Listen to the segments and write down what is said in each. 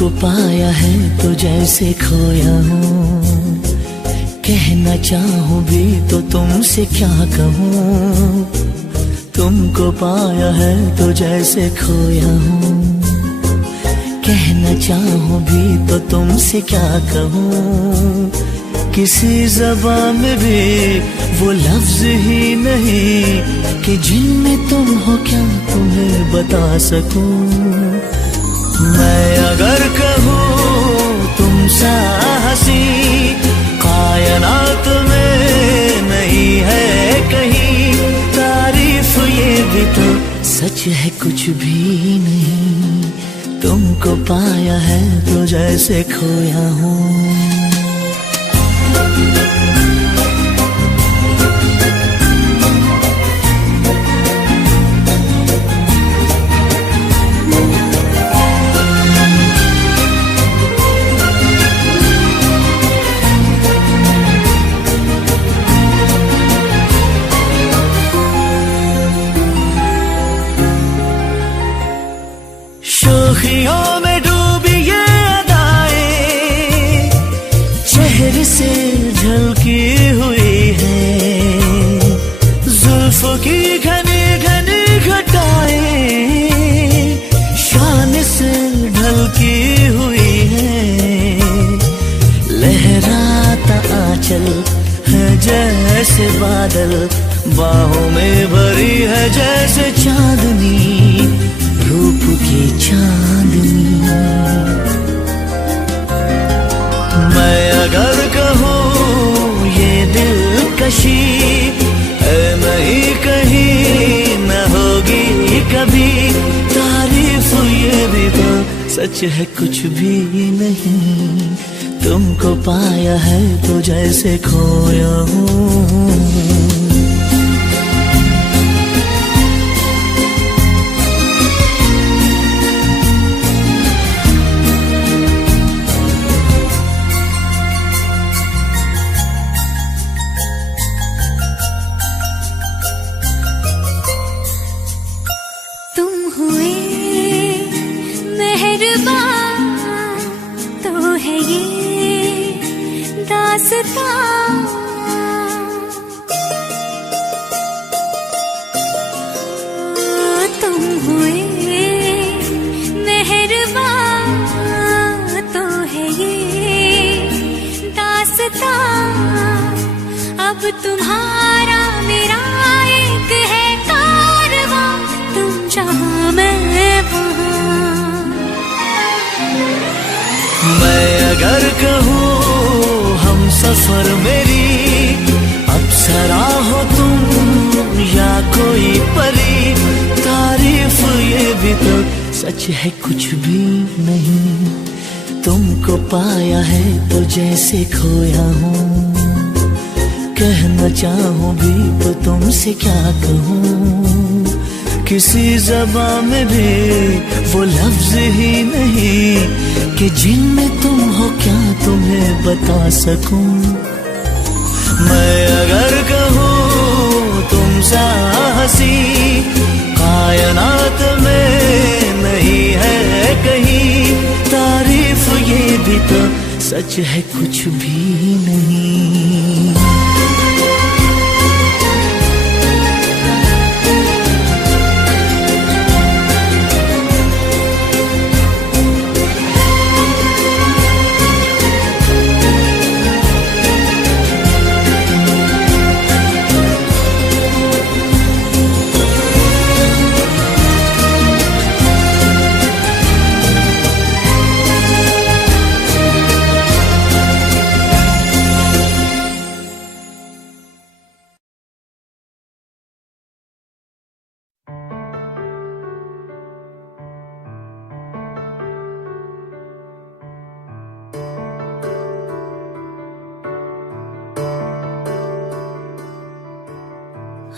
तुमको पाया है तो जैसे खोया हूँ, कहना चाहूँ भी तो तुमसे क्या कहूँ। तुमको पाया है तो जैसे खोया हूँ, कहना चाहूँ भी तो तुमसे क्या कहूँ। किसी ज़बान में भी वो लफ्ज़ ही नहीं कि जिनमें तुम हो क्या तुम्हें बता सकूं। मैं अगर कहूँ तुम सा हंसी कायनात में नहीं है कहीं, तारीफ ये भी तो सच है कुछ भी नहीं। तुमको पाया है तो जैसे खोया हूँ। शोखियों में डूबी ये अदाएं चेहरे से झलकी हुई है, जुल्फों की घनी घनी घटाएं शान से ढलकी हुई है। लहराता आंचल है जैसे बादल, बाहों में भरी है जैसे चांदनी, रूप की चांदनी। मैं अगर कहूँ ये दिलकशी है नहीं कहीं न होगी कभी, तारीफ ये भी तो सच है कुछ भी नहीं। तुमको पाया है तो जैसे खोया हूँ। तुम हुए मेहरबान तो है ये दास्तां, अब तुम्हारा मेरा एक है कारवां, तुम जहां मैं वहां। मैं अगर कहूँ हम सफर मेरी अप्सरा हो तुम या कोई परी, तारीफ ये भी तो सच है कुछ भी नहीं। तुमको पाया है तो जैसे खोया हूँ, कहना चाहूँ भी तो तुमसे क्या कहूँ। किसी ज़बान में भी वो लफ्ज़ ही नहीं कि जिनमें तुम हो क्या तुम्हें बता सकूं। मैं अगर कहूँ तुम सा हंसी कायनात में नहीं है कहीं, तारीफ ये भी तो सच है कुछ भी नहीं।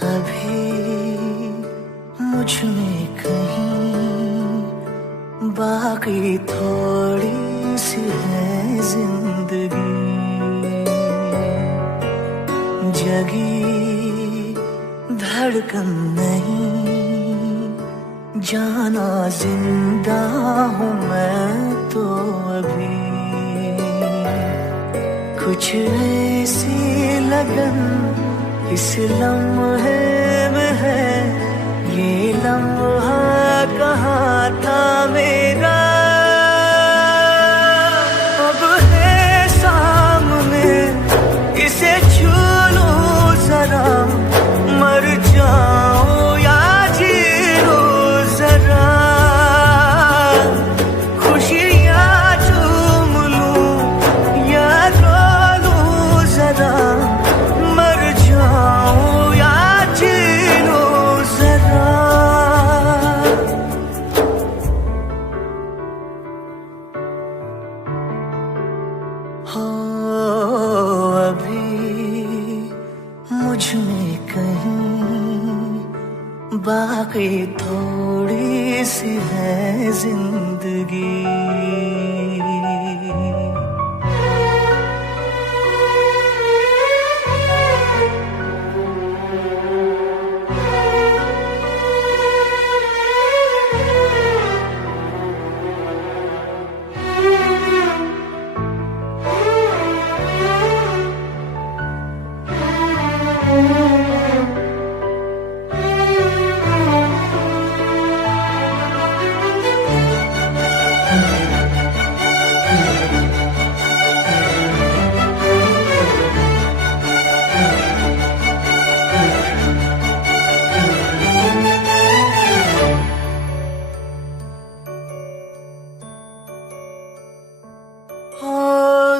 अभी मुझ में कहीं बाकी थोड़ी सी है जिंदगी, जगी धड़कन नहीं जाना जिंदा हूँ मैं तो कुछ ऐसी लगन इस लम्हे में है, ये लम्हा कहाँ था मेरा, अब है सामने इसे छू लूं जरा, मर जाऊं या जी लूं जरा, खुशियाँ चूम लूं या रो लूं जरा, मर जाऊं या जी लूं जरा। हो अभी मुझ में कहीं बाकी थोड़ी सी है जिंदगी।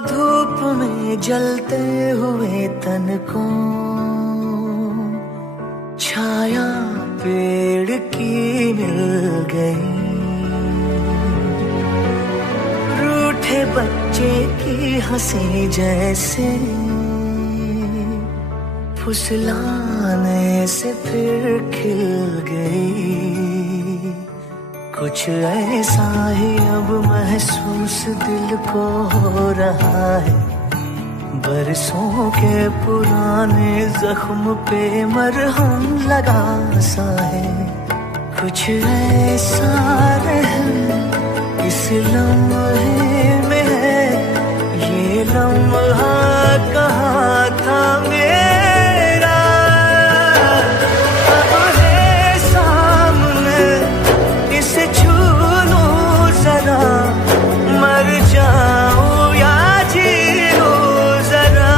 धूप में जलते हुए तन को छाया पेड़ की मिल गई, रूठे बच्चे की हंसी जैसे फुसलाने से फिर खिल गई। कुछ ऐसा ही अब महसूस दिल को हो रहा है, बरसों के पुराने जख्म पे मरहम लगा सा है। कुछ ऐसा रहम इस लम्हे में है, ये लम्हा कहाँ था मेरा, अब है सामने इसे छू लूं जरा, मर जाऊं या जी लूं जरा,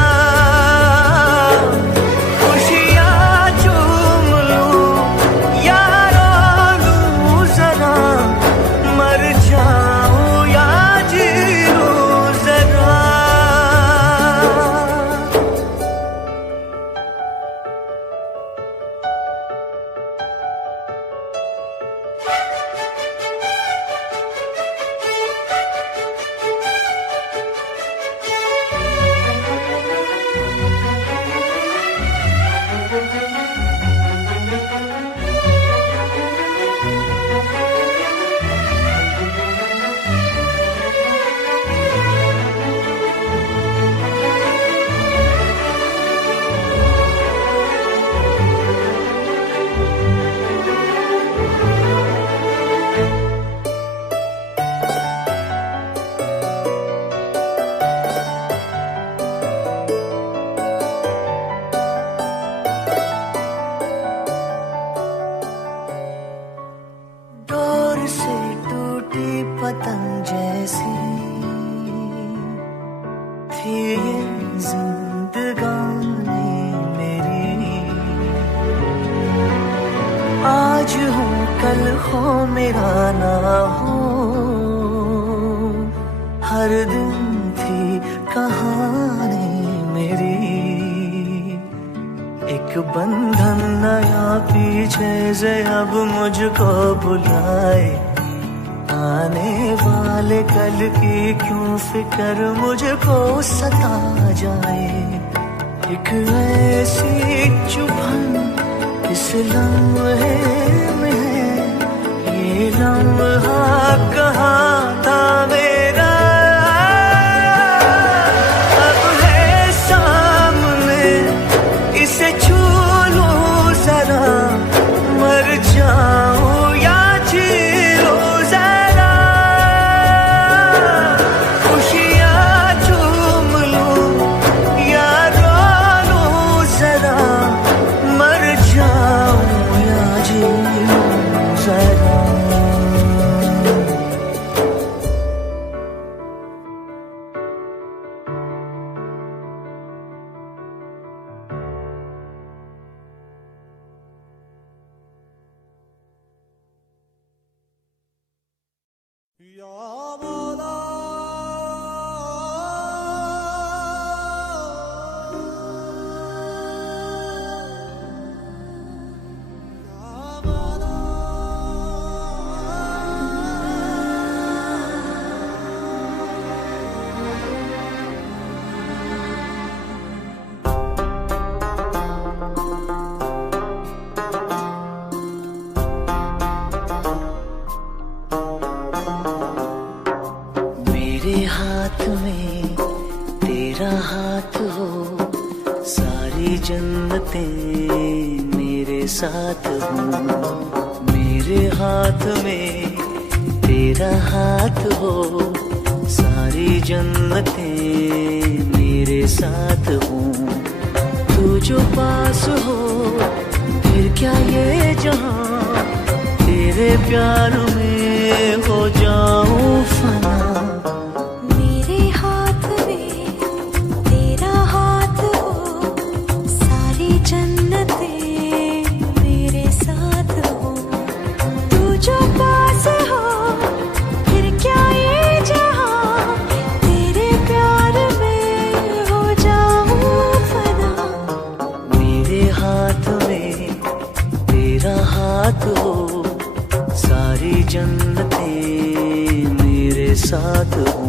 खुशियाँ चूम लूं या रो लूं जरा, मर जाऊं या जी लूं जरा। से टूटी पतंग जैसी थी ये जिंदगानी मेरी, आज हो कल हो मेरा ना हो, हर दिन थी कहानी मेरी। एक बंधन नया पीछे से अब मुझको बुलाए, आने वाले कल की क्यों फिक्र मुझको सता जाए। एक ऐसी चुभन इस लम्हे में है, ये लम्हा कहाँ था मेरा, अब है सामने इसे छू लूं जरा, मर जाऊं या जी लूं जरा, खुशियाँ चूम लूं मेरे हाथ में तेरा हाथ हो, सारी जन्नतें मेरे साथ हो। मेरे हाथ में तेरा हाथ हो, सारी जन्नतें मेरे साथ हो। तू जो पास हो फिर क्या ये जहां, तेरे प्यार में हो जाऊं फना। मेरे हाथ में तेरा हाथ हो, सारी जन्नतें मेरे साथ हो। तू जो पास हो फिर क्या ये जहां, तेरे प्यार में हो जाऊं फना। मेरे हाथ में तेरा हाथ हो, सारी जन्नतें मेरे साथ हो।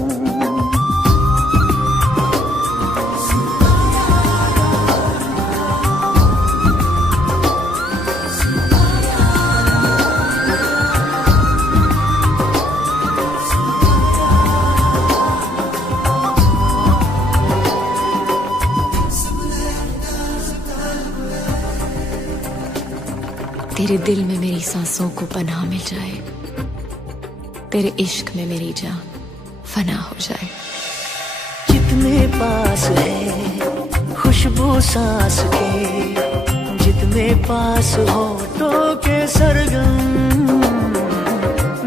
तेरे दिल में मेरी सांसों को पनाह मिल जाए, तेरे इश्क में मेरी जान फना हो जाए। जितने पास है खुशबू सांस के, जितने पास होठों के सरगम,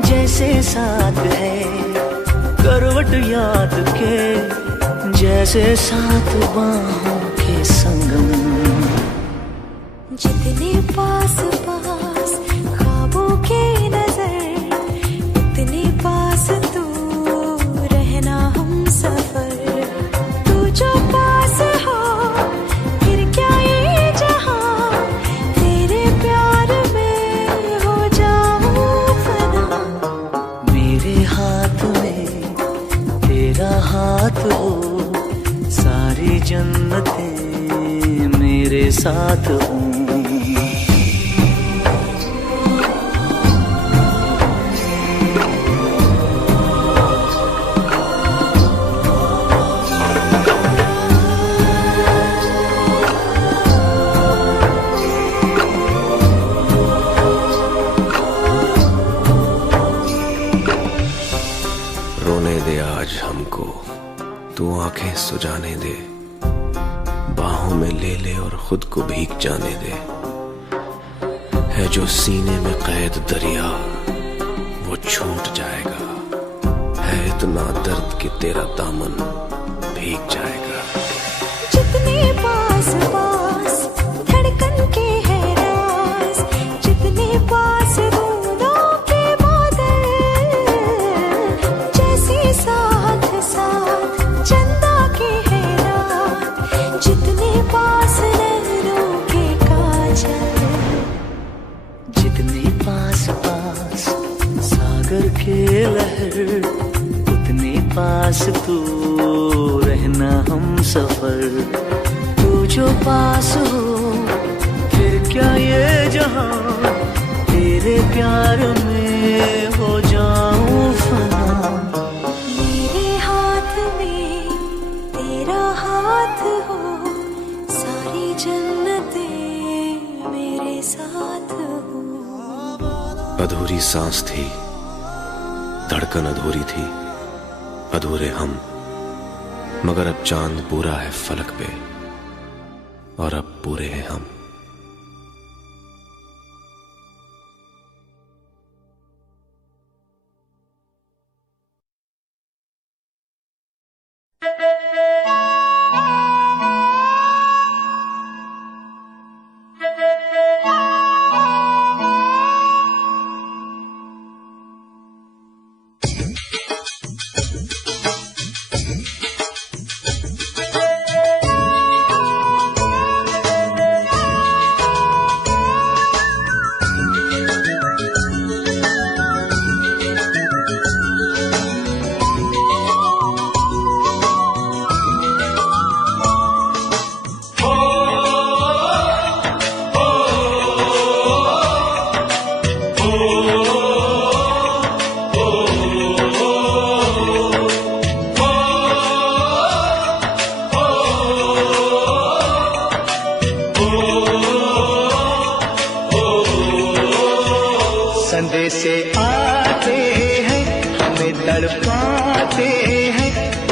जैसे साथ है करवट याद के, जैसे साथ बाहों के संगम। जितने पास पास ख्वाबों के नजर, उतने पास तू रहना हम सफर। तू जो पास हो फिर क्या ये जहां, तेरे प्यार में हो जाऊं फना। मेरे हाथ में तेरा हाथ हो, सारी जन्नतें मेरे साथ हो। हमको तू आंखें सुजाने दे, बाहों में ले ले और खुद को भीग जाने दे। है जो सीने में कैद दरिया वो छूट जाएगा, है इतना दर्द कि तेरा दामन भीग जाएगा। जितने पास पास धड़कन के है राज, जितने पास बूंदों के बादल, जैसे साथ साथ चंदा के है रात, जितने पास नैनों के काजल। जितने पास पास सागर के लहर, उतने पास तू रहना हम सफर। तू जो पास हो फिर क्या ये जहां, तेरे प्यार में हो जाऊं फना। मेरे हाथ में तेरा हाथ हो, सारी जन्नतें मेरे साथ हो। अधूरी सांस थी, धड़कन अधूरी थी, अधूरे हम, मगर अब चांद पूरा है फलक पे और अब पूरे हैं हम।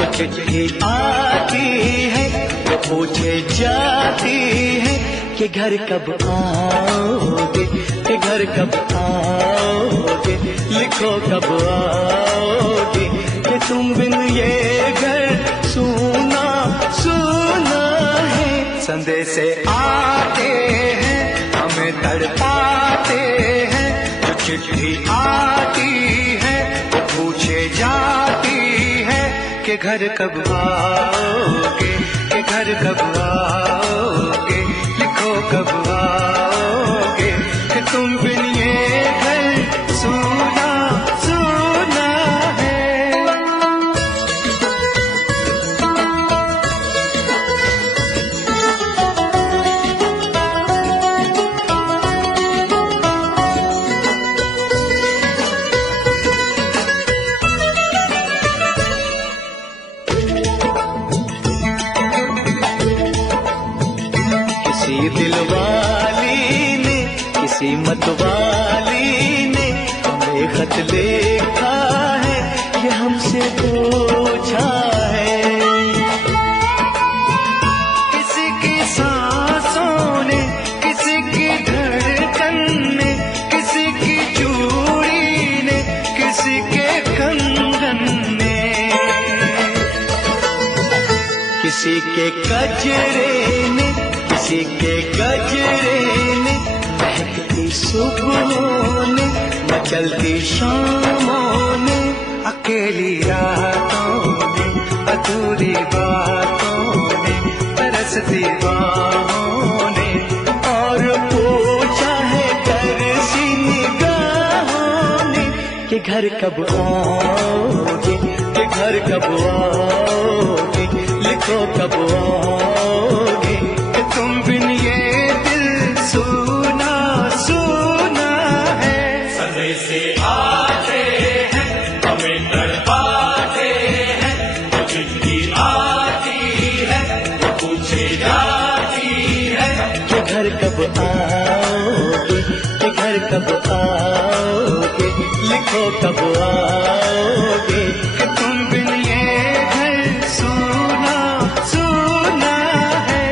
चिट्ठी आती है वो पूछे जाती है कि घर कब आओगे, कि घर कब आओगे, लिखो कब आओगे, कि तुम बिन ये घर सूना सूना है। संदेश आते हैं हमें तड़पाते हैं, जो चिट्ठी आती है वो पूछे जाती है कि घर कब आओगे, कि घर कब आओगे, लिखो कब आओगे, कि तुम बिन ये घर सूना सूना है। किसी दिलवाली ने, किसी मतवाली ने हमें खत लिखा है, ये हमसे पूछा है। किसी की सांसों ने, किसी की धड़कन ने, किसी की चूड़ी ने, किसी के कंगन ने, किसी के कजरे ने, किसी के गजरे ने, महकती सुबहों ने, मचलती शामों ने, अकेली रातों ने, अधूरी बातों ने, तरसती बाहों ने, और पूछा है तरसी निगाहों ने कि घर कब आओगे, कि घर कब आओगे, लिखो कब आओगे, तुम बिन ये दिल सूना सूना है। संदेश आते हैं हमें तड़पाते हैं, वो चिट्ठी आती है वो पूछे जाती है कि घर कब आओगे, कि घर कब आओगे, लिखो कब आओगे, कि तुम बिन ये घर सूना सूना है।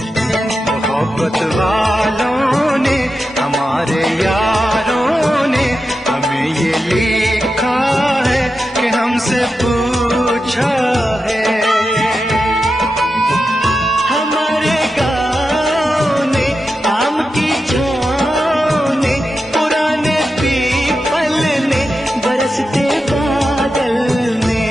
मोहब्बत वालों ने, हमारे यारों ने हमें ये लिखा है कि हमसे पूछा है। हमारे गाँव ने, आम की छाँव ने, पुराने पीपल ने, बरसते बादल ने,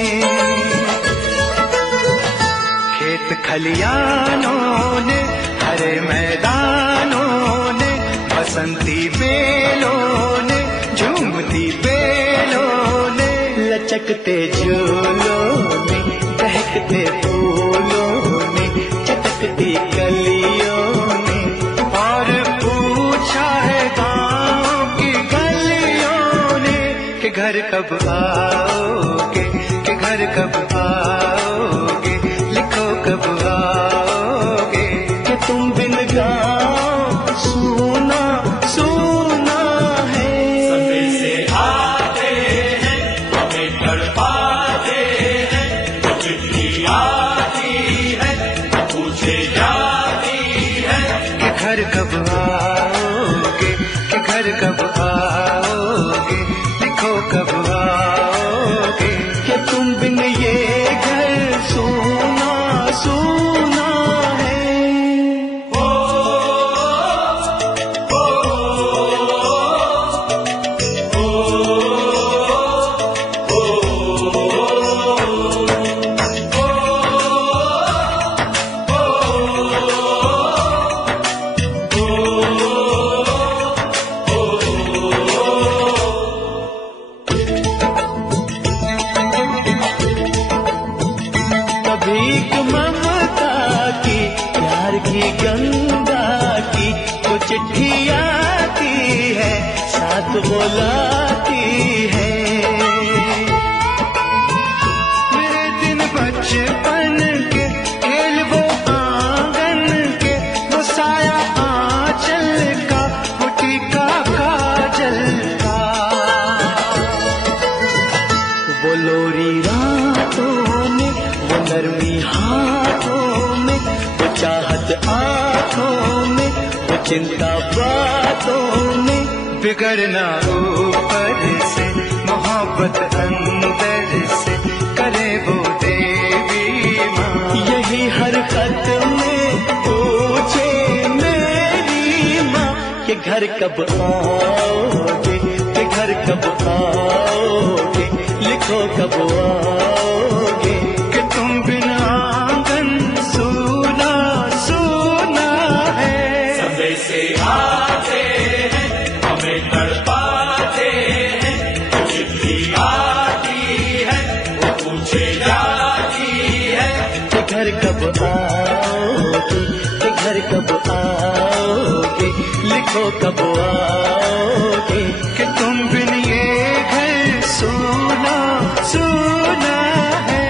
खेत खलियानों ने, हरे मैदानों ने, बसंती बेलों ने, झूमती बेलों ने, लचकते झूलों ने, दहकते फूलों ने, चटकती कलियों ने, और पूछा है गाँव की गलियों ने कि घर कब आओगे, कि घर कब आओगे, लिखो कब आओगे, कि तुम बिन गाँव सूना सूना है। संदेश आते हैं हमें तड़पाते हैं, वो चिट्ठी आती है वो पूछे जाती है कि घर कब आओगे, कि घर कब आओगे, लिखो कब आओगे, कि तुम बिन ये घर सूना सूना है। बुलाती है। मेरे दिन बचपन के खेल वो आंगन के, वो साया आंचल का, वो टीका काजल का, वो लोरी रातों में, वो नरमी हाथों में, वो चाहत आंखों में, वो चिंता बातों में, बिगड़ना ऊपर से, मोहब्बत अंदर से, करे वो देवी माँ। यही हर खत में पूछे मेरी माँ कि घर कब आओगे, कि घर कब आओगे, लिखो कब आओगे, कि तुम बिना आंगन सूना सूना है। समय से आते हैं हमें तड़पाते हैं, वो चिट्ठी आती है वो पूछे जाती है, कि घर कब आओगे, कि घर कब आओगे, लिखो कब आओगे, कि तुम बिन ये घर सूना सूना है।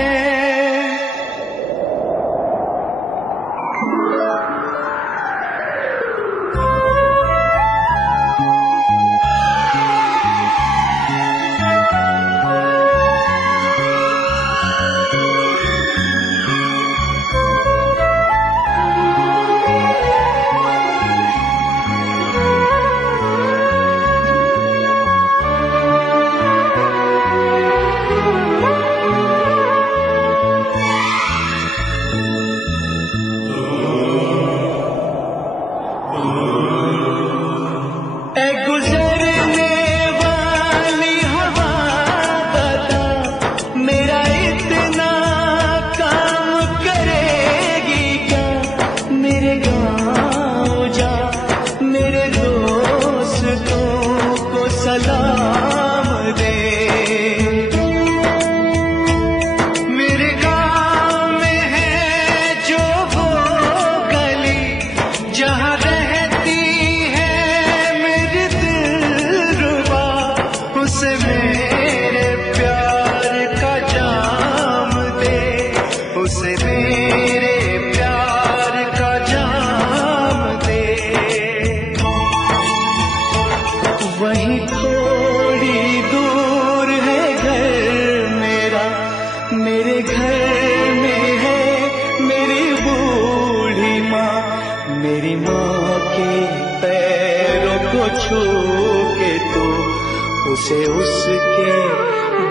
उसे उसके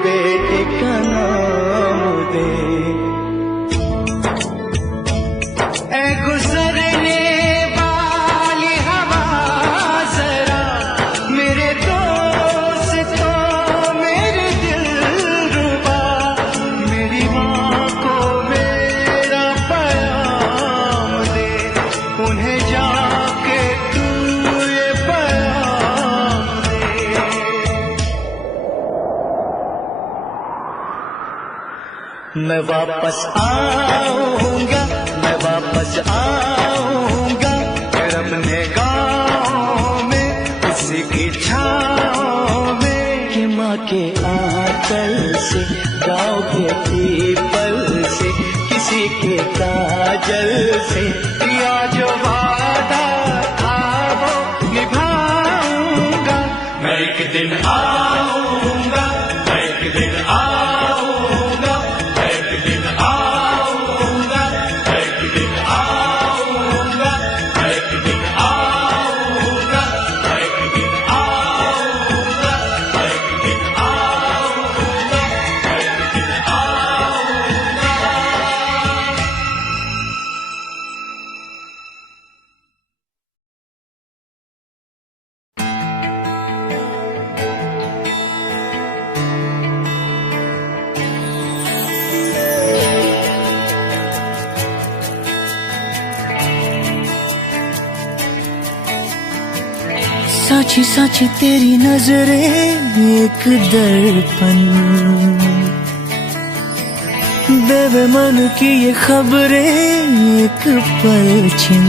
बेटे का नाम दे। ऐ गुजरने वाली हवा जरा मेरे दोस्तों मेरे दिलरुबा, मेरी माँ को मेरा पैगाम दे, उन्हें जाके तू ये पैगाम दे। मैं वापस आऊंगा, मैं वापस आऊंगा, फिर अपने गाँव में उसी की छाँव में, कि माँ के आंचल से, गाँव के पीपल से, किसी के काजल से, किया जो वादा था वो निभाऊंगा। मैं एक दिन आऊंगा, मैं एक दिन आऊंगा, मैं एक दिन आऊंगा, मैं एक दिन आऊंगा, मैं एक दिन आऊंगा, मैं एक दिन आऊंगा, मैं एक दिन आऊंगा, मैं एक दिन आऊंगा। साची साची तेरी नजरें एक दर्पण, बेवे मन की ये खबरें एक पलछिन,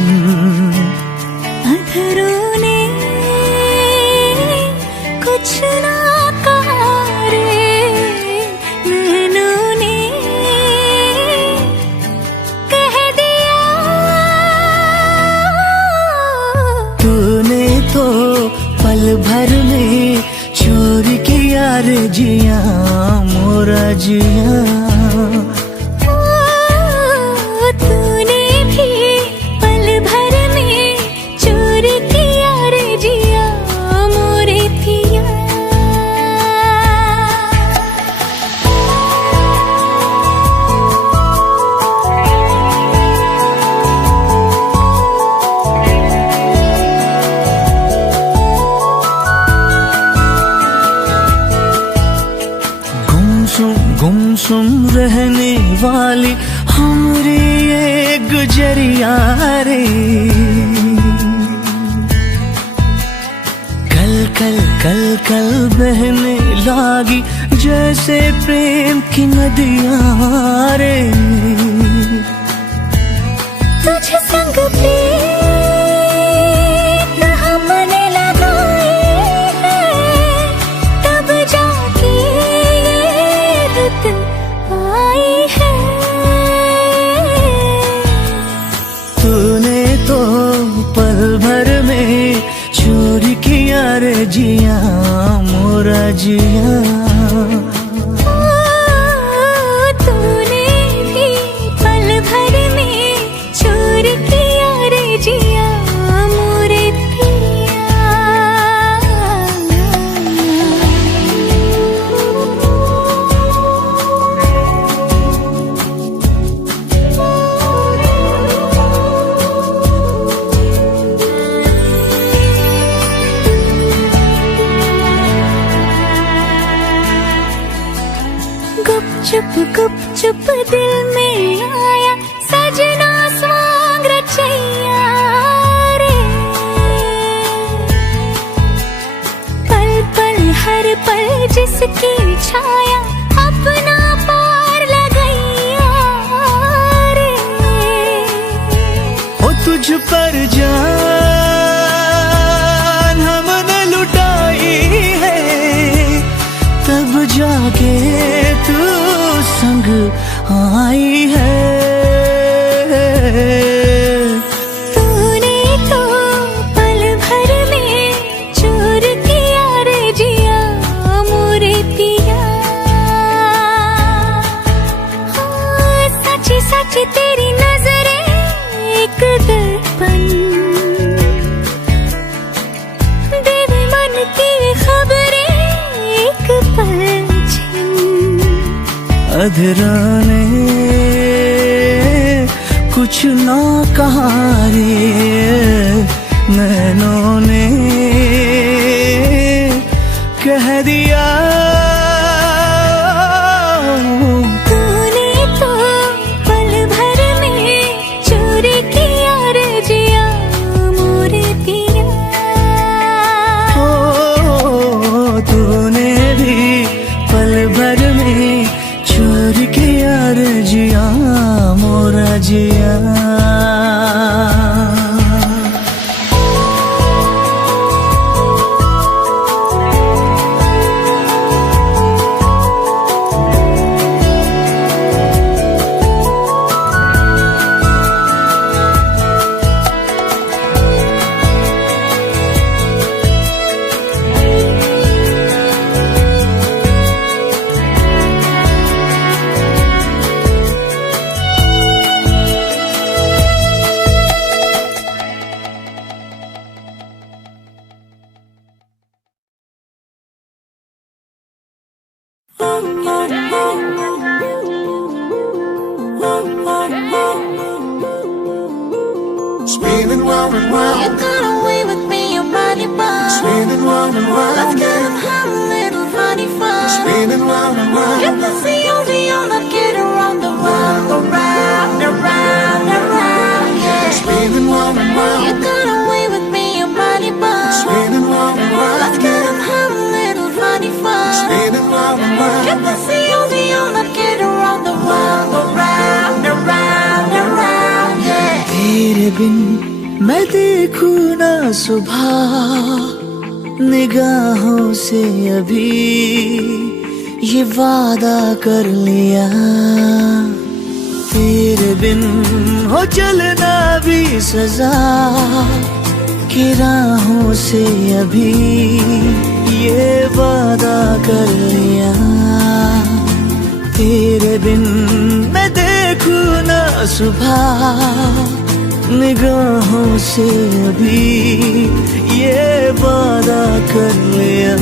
अधरों ने कुछ ना कहा रे नैनों ने कह दिया। तूने तो पल भर में चोरी किया रे जिया मोरा जिया। तूने भी पल भर में चोरी किया रे जिया मोरे पिया। गुमसुम रहने वाली हमारी ये गुजरिया रे। कल कल कल कल बहने लागी जैसे प्रेम की नदियां रे। तुझ संग प्रीत हमने लगाए हैं, तब जाके ये रुत आई है। तूने तो पल भर में चोरी किया रे जिया मोरा जिया। तूने भी पल भर में चोरी किया रे जिया मोरे पिया। गुप चुप दिल में आया सजना स्वांग रचैया रे। पल पल हर पल जिसकी छाया अपना पार लगैया रे। ओ तुझ पर जान हमने लुटाई है, तब जाके तू संग आई है। तूने तो पल भर में चोर किया रे जिया मोरे पिया। सच सच तेरी नजरें एक दर्पण, देवे मन की खबरें एक पलछिन। अधरा ने कुछ ना कहा रे नैनों ने कह दिया। तूने तो पल भर में चोरी किया रे जिया मोरे पिया। ओ तूने भी पल भर में चोरी किया रे जिया मोरा जिया। Spinning round and round. You got away with me, your body bound. Spinning round and round. Let's get and have a little funny fun. Spinning round and round. Get the COD let's get around the world, around, around, around, yeah. Spinning round and round. You got away with me, your body bound. Spinning round and round. Let's get and have a little funny fun. Spinning round and round. Get the COD let's get around the world, around, around, around, yeah. तेरे बिन मैं देखूं ना सुबह निगाहों से अभी ये वादा कर लिया, तेरे बिन हो चलना भी सजा की राहों से अभी ये वादा कर लिया, तेरे बिन मैं देखूं ना सुबह निगाहों से अभी ये वादा कर लिया,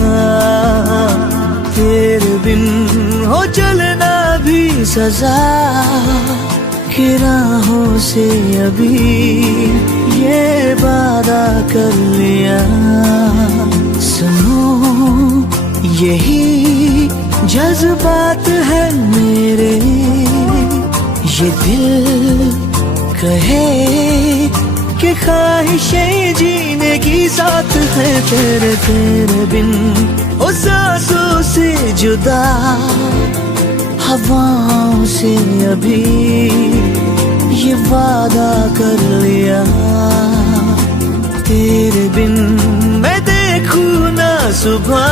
तेरे बिन हो चलना भी सजा की राहों से अभी ये वादा कर लिया। सुनो यही जज्बात है मेरे, ये दिल कहे कि ख्वाहिशें जीने की साथ है तेरे, तेरे बिन ओ सांसों से जुदा हवाओं से अभी ये वादा कर लिया, तेरे बिन मैं देखूं ना सुबह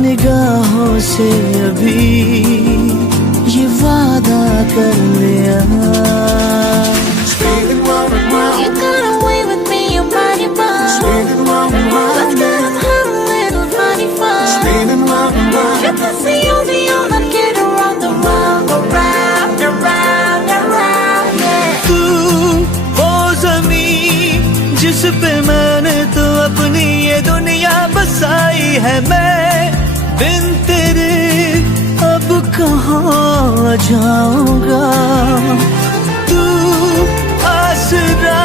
निगाहों से अभी ये वादा कर लिया। Spinning round and round, You got away with me, your body bound. spinning round and Let's round, get and have a little funny fun. spinning round and round. Let us see you the on and get around the round, around, around, around, yeah. तू वो ज़मीन जिस पे मैंने तो अपनी ये दुनिया बसाई है, मैं बिन तेरे अब कहाँ जाऊंगा, तू आसरा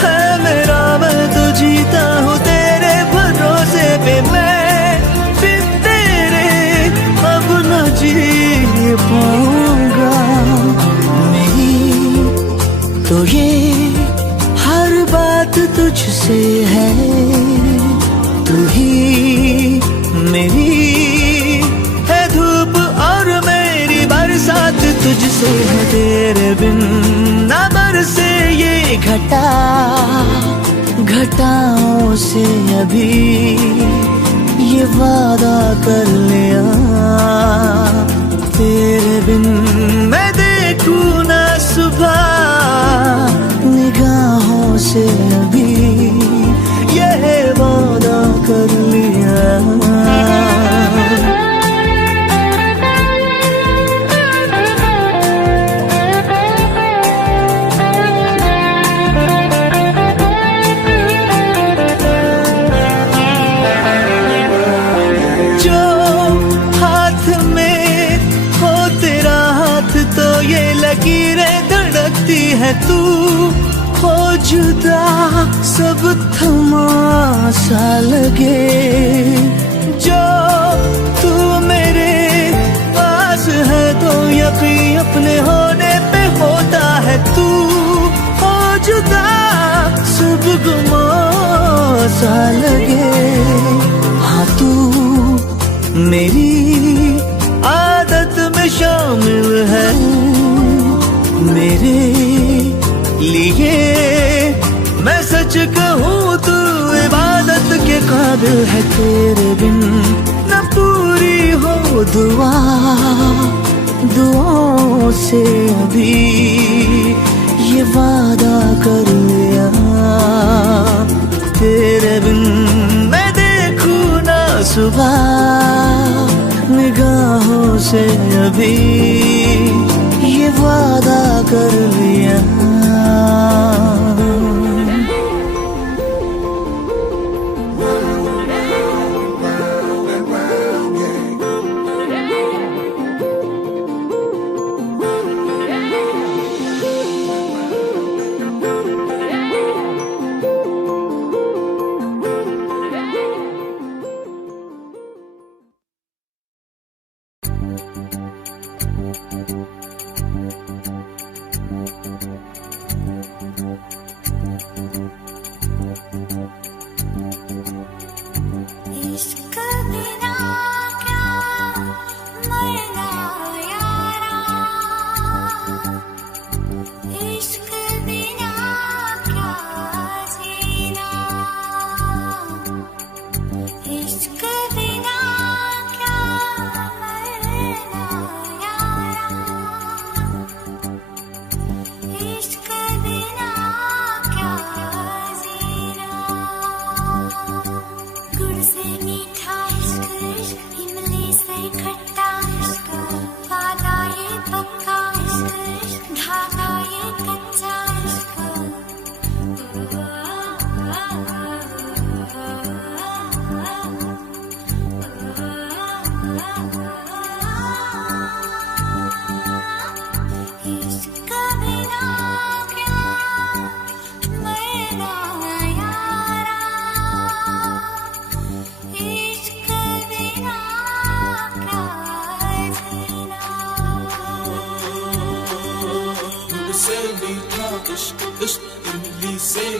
है मेरा, मैं तो जीता हूँ तेरे भरोसे पे, मैं बिन तेरे अब न जी पाऊंगा, मेरी तो ये हर बात तुझसे है, तू ही मेरी है धूप और मेरी बरसात तुझसे है, तेरे बिन ना बरसे ये घटा घटाओं से अभी ये वादा कर लिया, तेरे बिन मैं देखूं ना सुबह निगाहों से अभी ये वादा कर लिया। जो हाथ में हो तेरा हाथ तो ये लकीरें धड़कती है, तू हो जुदा सब थमा-सा लगे, जो तू मेरे पास है तो यकीन अपने होने पे होता है, तू हो जुदा सब गुमा-सा लगे, हाँ तू मेरी आदत में शामिल है, मेरे लिए मैं सच कहूँ तू इबादत के काबिल है, तेरे बिन न पूरी हो दुआ, दुआओं से अभी ये वादा कर लिया, तेरे बिन मैं देखूं ना सुबह निगाहों से अभी ये वादा कर लिया।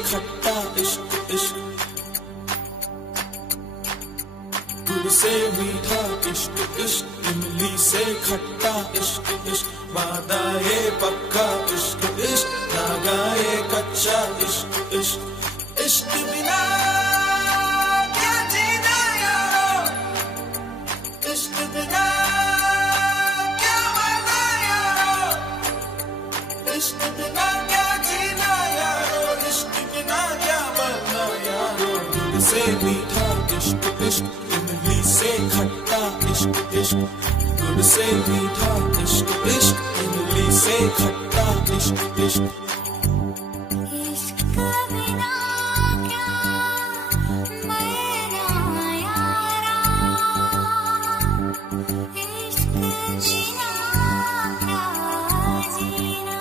खट्टा इश्क इश्क, गुड़ से मीठा इश्क इश्क, इमली से खट्टा इश्क इश्क, वादा ये पक्का इश्क इश्क, धागा ये कच्चा इश्क इश्क, इश्क बिना क्या जीना यारो, इश्क बिना क्या मरना यारो, इश्क बिना क्या जीना यारो, इश्क बिना क्या मरना यारो, गुड़ से मीठा इश्क इश्क, इमली से खट्टा इश्क इश्क, गुड़ से मीठा इश्क इश्क, इमली से खट्टा इश्क इश्क। इश्क बिना क्या मरना यारा, इश्क बिना क्या जीना।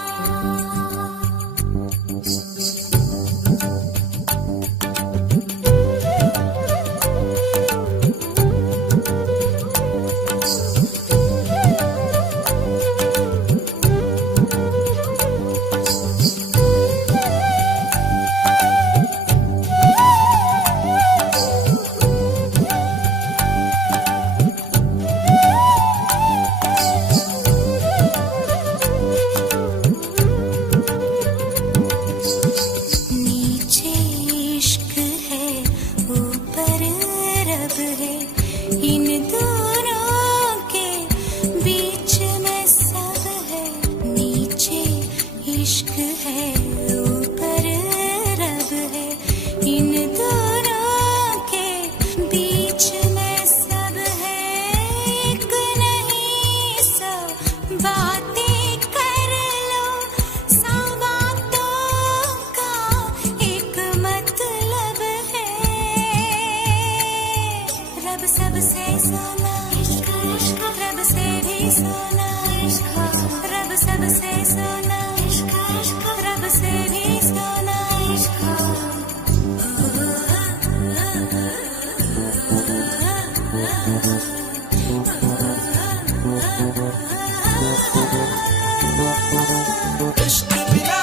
नीचे इश्क है, ऊपर रब है, इन दोनों के बीच में सब है। नीचे इश्क है, ऊपर रब है, इन दोनों के बीच में सब है। एक नहीं सौ बातें कर लो, सौ बातों का एक मतलब है। रब सबसे सोना इश्क इश्क, रब से भी सोना इश्क, रब सबसे सोना इश्क इश्क, रब से भी सोना इश्क। इश्क बिना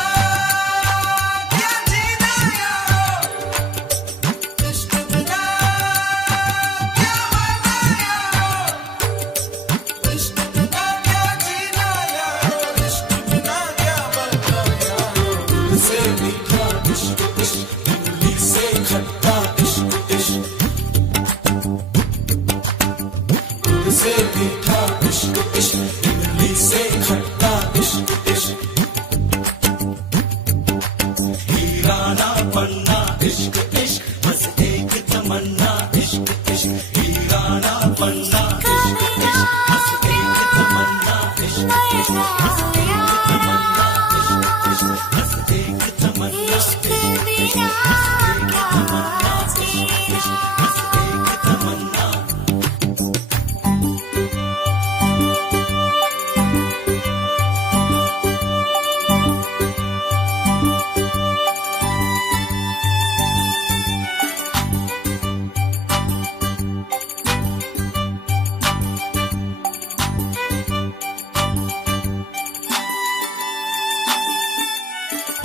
क्या जीना यारो, इश्क बिना क्या मरना यारो, इश्क बिना क्या जीना यारो, इश्क बिना क्या मरना यारो, गुड़ से मीठा इश्क इश्क, इमली से खट्टा इश्क इश्क, गुड़ से मीठा इश्क इश्क, इमली से खट्टा इश्क इश्क। हीराना पन्ना इश्क इश्क, बस एक तमन्ना इश्क इश्क, हीराना पन्ना इश्क इश्क, बस एक तमन्ना इश्क इश्क, बस एक तमन्ना इश्क इश्क, बस एक तमन्ना इश्क बिना क्या जीना। बस एक तमन्ना।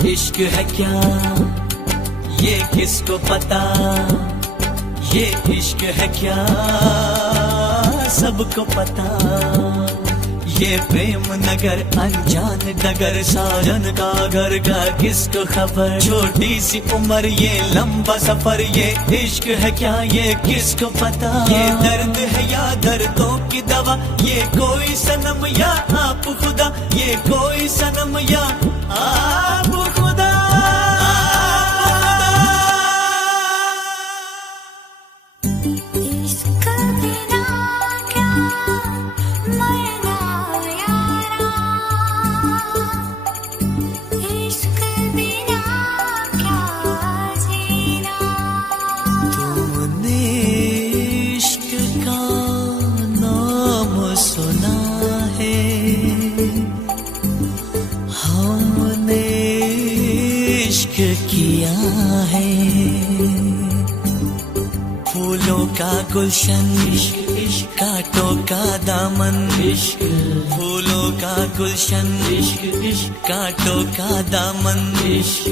इश्क है क्या ये किसको पता, ये इश्क है क्या सबको पता। ये प्रेम नगर अनजान डगर, साजन का घर का किसको खबर। छोटी सी उम्र ये लंबा सफर, ये इश्क है क्या ये किसको पता। ये दर्द है या दर्दों की दवा, ये कोई सनम या आप खुदा, ये कोई सनम या आप खुदा। इश्क बिना क्या मरना यारा, इश्क बिना क्या जीना। तुमने इश्क का नाम सुना है, हमने इश्क किया है। फूलों का गुलशन इश्क इश्क, कांटों का दामन इश्क, फूलों का गुलशन इश्क इश्क, कांटों का दामन इश्क।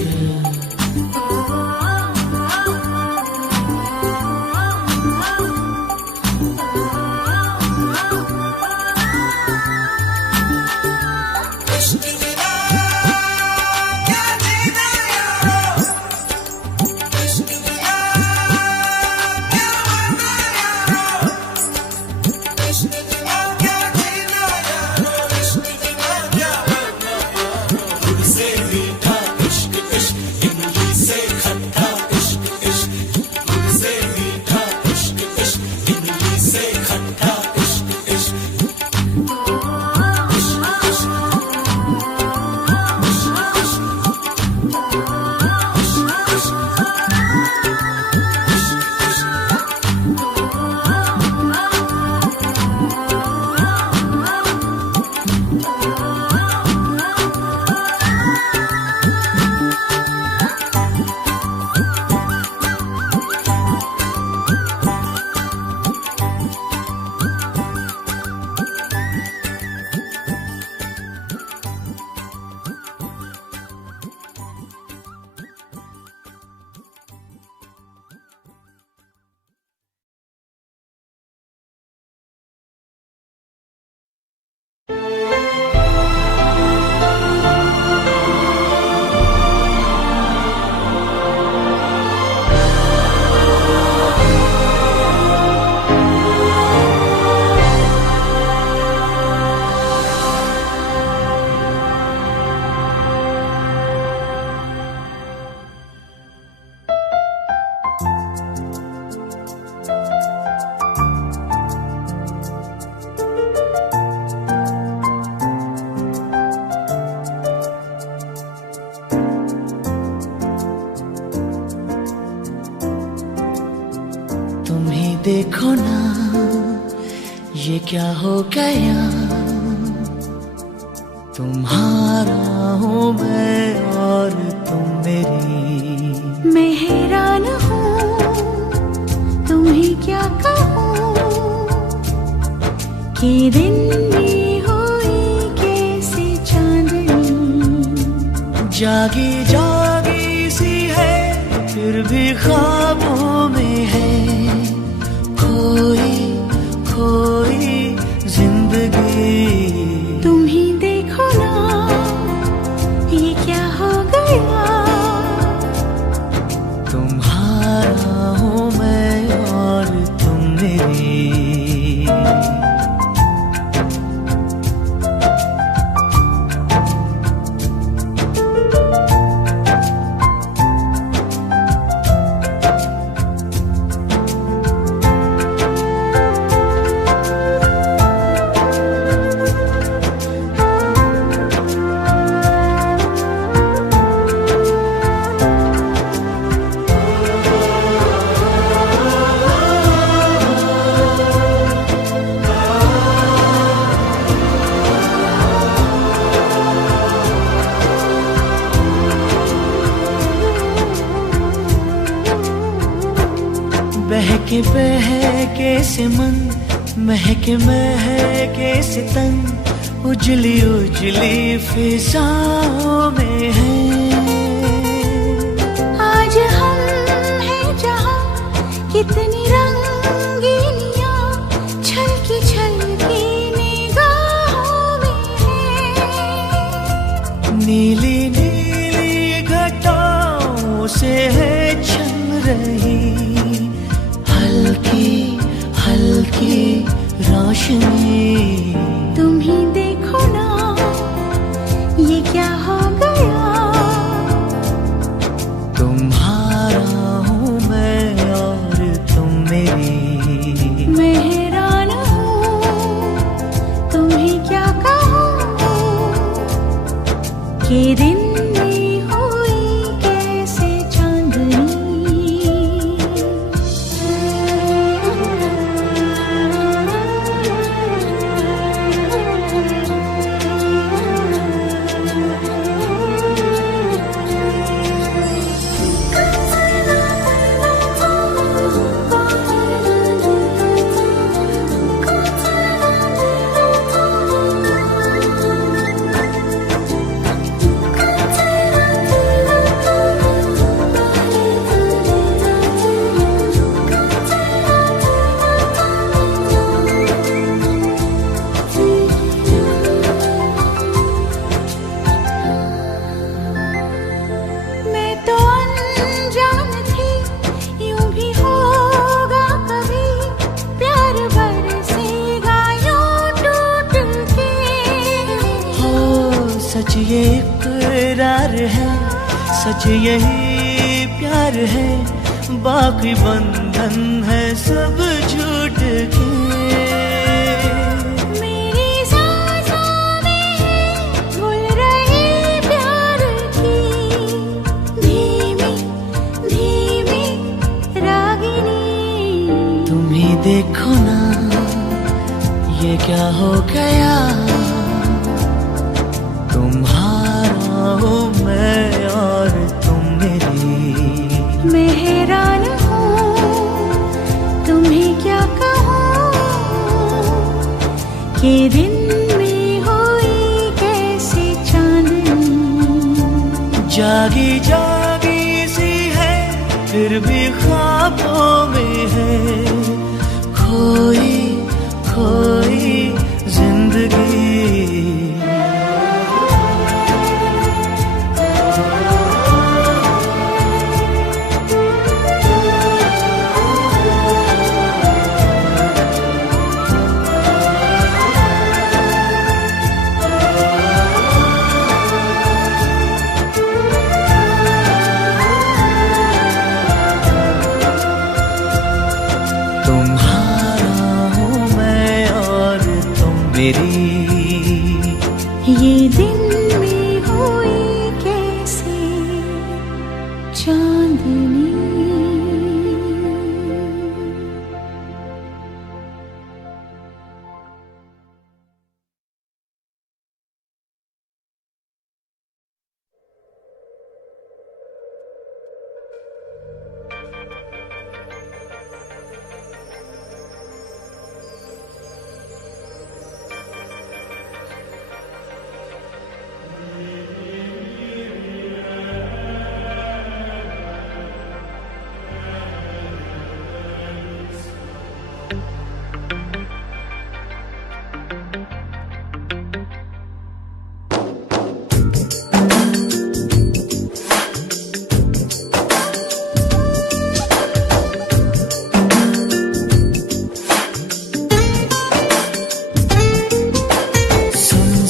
देखो ना ये क्या हो गया, तुम्हारा हूँ मैं और तुम मेरी। मैं हैरान हूँ तुम्हें क्या कहूँ कि दिन में हुई कैसे चांदनी। जागी जागी सी है फिर भी ख्वाबों में है, खोई खोई जिंदगी। तुम ही देखो ना ये क्या हो गया, तुम्हारा हूँ मैं और तुम मेरी। बहके बहके से मन, महके महके से तन, उजली उजली फिजाओं में है। आज हम हैं जहाँ कितनी रंगीनियाँ छलकी छलकी निगाहों में है। नीली नीली घटाओं से है छन रही हल्की हल्की रोशनी। तुम ही देखो ना ये क्या हो गया, तुम्हारा हूँ मैं और तुम मेरी। मैं हैरान हूँ तुम्हें क्या कहूँ कि दिन में हुई कैसे चांदनी। सच ये इकरार है, सच यही प्यार है, बाकी बंधन है सब झूठ के। मेरी सांसों में है घुल रही प्यार की धीमी धीमी रागिनी। तुम ही देखो ना ये क्या हो गया, तुम्हारा हूँ मैं और तुम मेरी। मैं हैरान हूँ तुम्हें क्या कहूँ कि दिन में हुई कैसी चांदनी। जागी जागी सी है फिर भी ख्वाबों में है, खोई खोई जिंदगी। ये दिन में हुई कैसी चांदनी।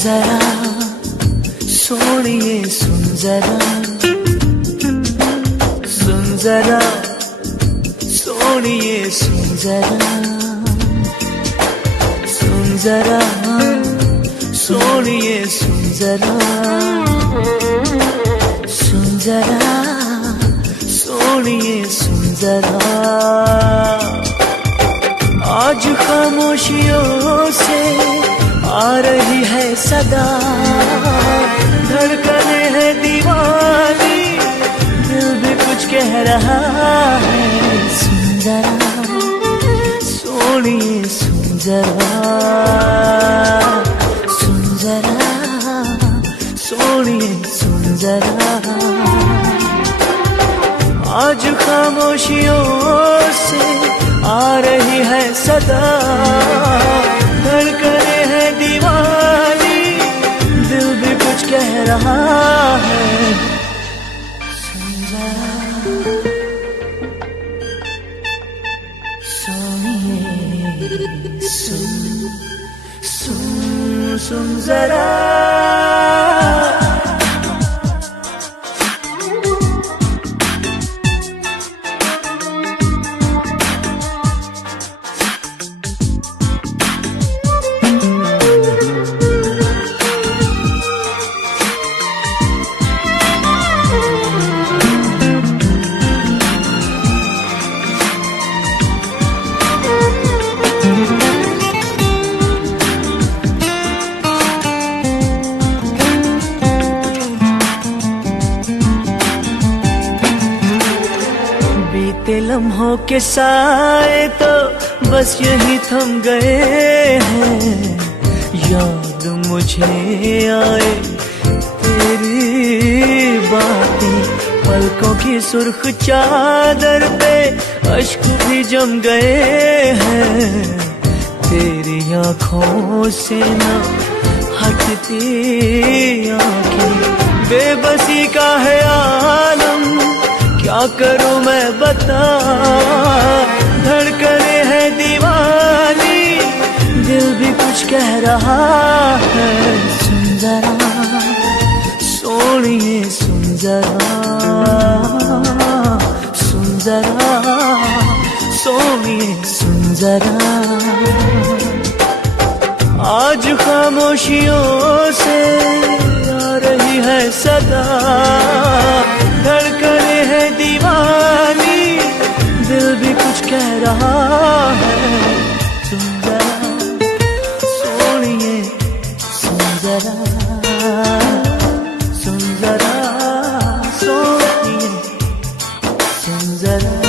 जरा सोनिए सुन जरा, सुन जरा सोनिए सुन जरा, सुन जरा सोनिए सुन जरा, सुन जरा सोनिए सुन जरा। आज खामोशियों से आ रही है सदा, धड़कने है दीवानी, दिल भी कुछ कह रहा है। सुन जरा सोनिए सुन जरा, सुन जरा सोनिए सुन जरा। आज खामोशियों से आ रही है सदा, धड़कने है दीवानी, दिल भी कुछ कह रहा है। सुन जरा सोनिए सुन, सुन सुन जरा। लम्हों के साए तो बस यही थम गए हैं, याद मुझे आए तेरी बातें, पलकों की सुर्ख चादर पे अश्क भी जम गए हैं। तेरी आँखों से ना हटती आँखें, बेबसी का है आलम, क्या करूं मैं बता। धड़कने है दीवानी, दिल भी कुछ कह रहा है। सुन जरा जरा, सुन जरा, सोनिए सुन जरा। आज खामोशियों से आ रही है सदा, धड़कने है दीवानी, दिल भी कुछ कह रहा है। सुन जरा, सोनिए सुन जरा, सुन जरा, सोनिए सुन जरा।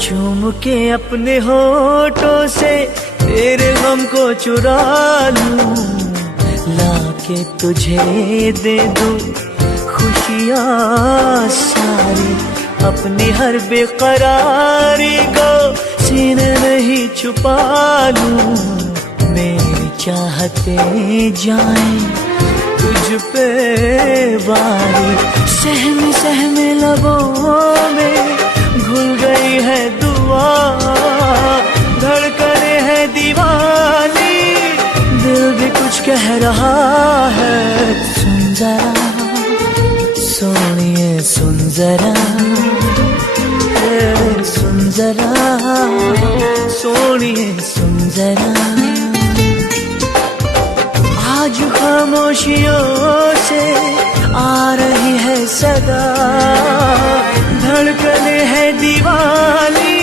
चूम के अपने होठों से तेरे गम को चुरा लूं, लाके तुझे दे दूं खुशियाँ सारी, अपनी हर बेकरारी को सीने में ही छुपा लूं। मेरी चाहते जाएं तुझ पे बारी, सहमे सहमे लबों में घुल गई है दुआ, धड़कने है दीवानी, दिल भी कुछ कह रहा है। सुन जरा, सोनिए सुन जरा, सुन जरा, सोनिए सुन जरा। आज खामोशियों से आ रही है सदा, धड़कने है दीवानी,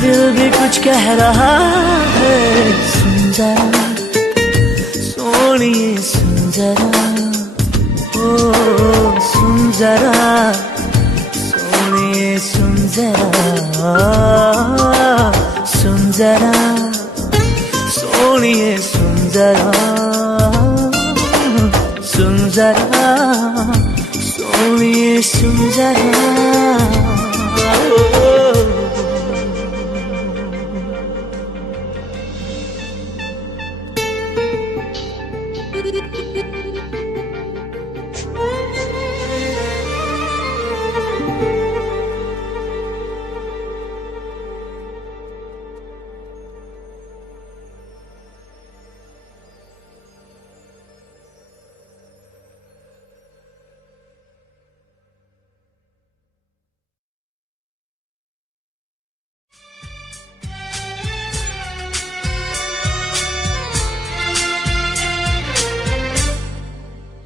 दिल भी कुछ कह रहा है। सुन जरा, सोनिए सुन जरा, ओ सुन जरा, सोनिए सुन जरा, सुन जरा, सोनिए सुन जरा, सुन जरा, सोनिए सुन जरा।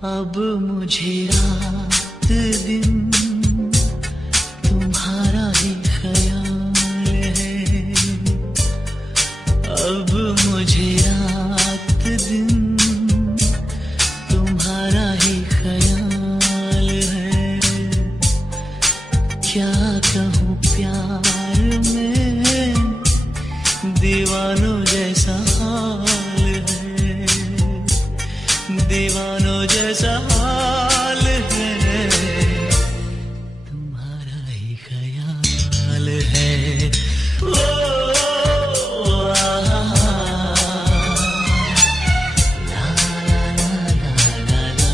अब मुझे रात दिन तुम्हारा ही ख्याल है, अब मुझे रात दिन तुम्हारा ही ख्याल है। क्या कहूँ प्यार में दीवानों जैसा हाल है, दीवानों जैसा हाल है, तुम्हारा ही ख्याल है। ओ, ला ला ला ला ला ला।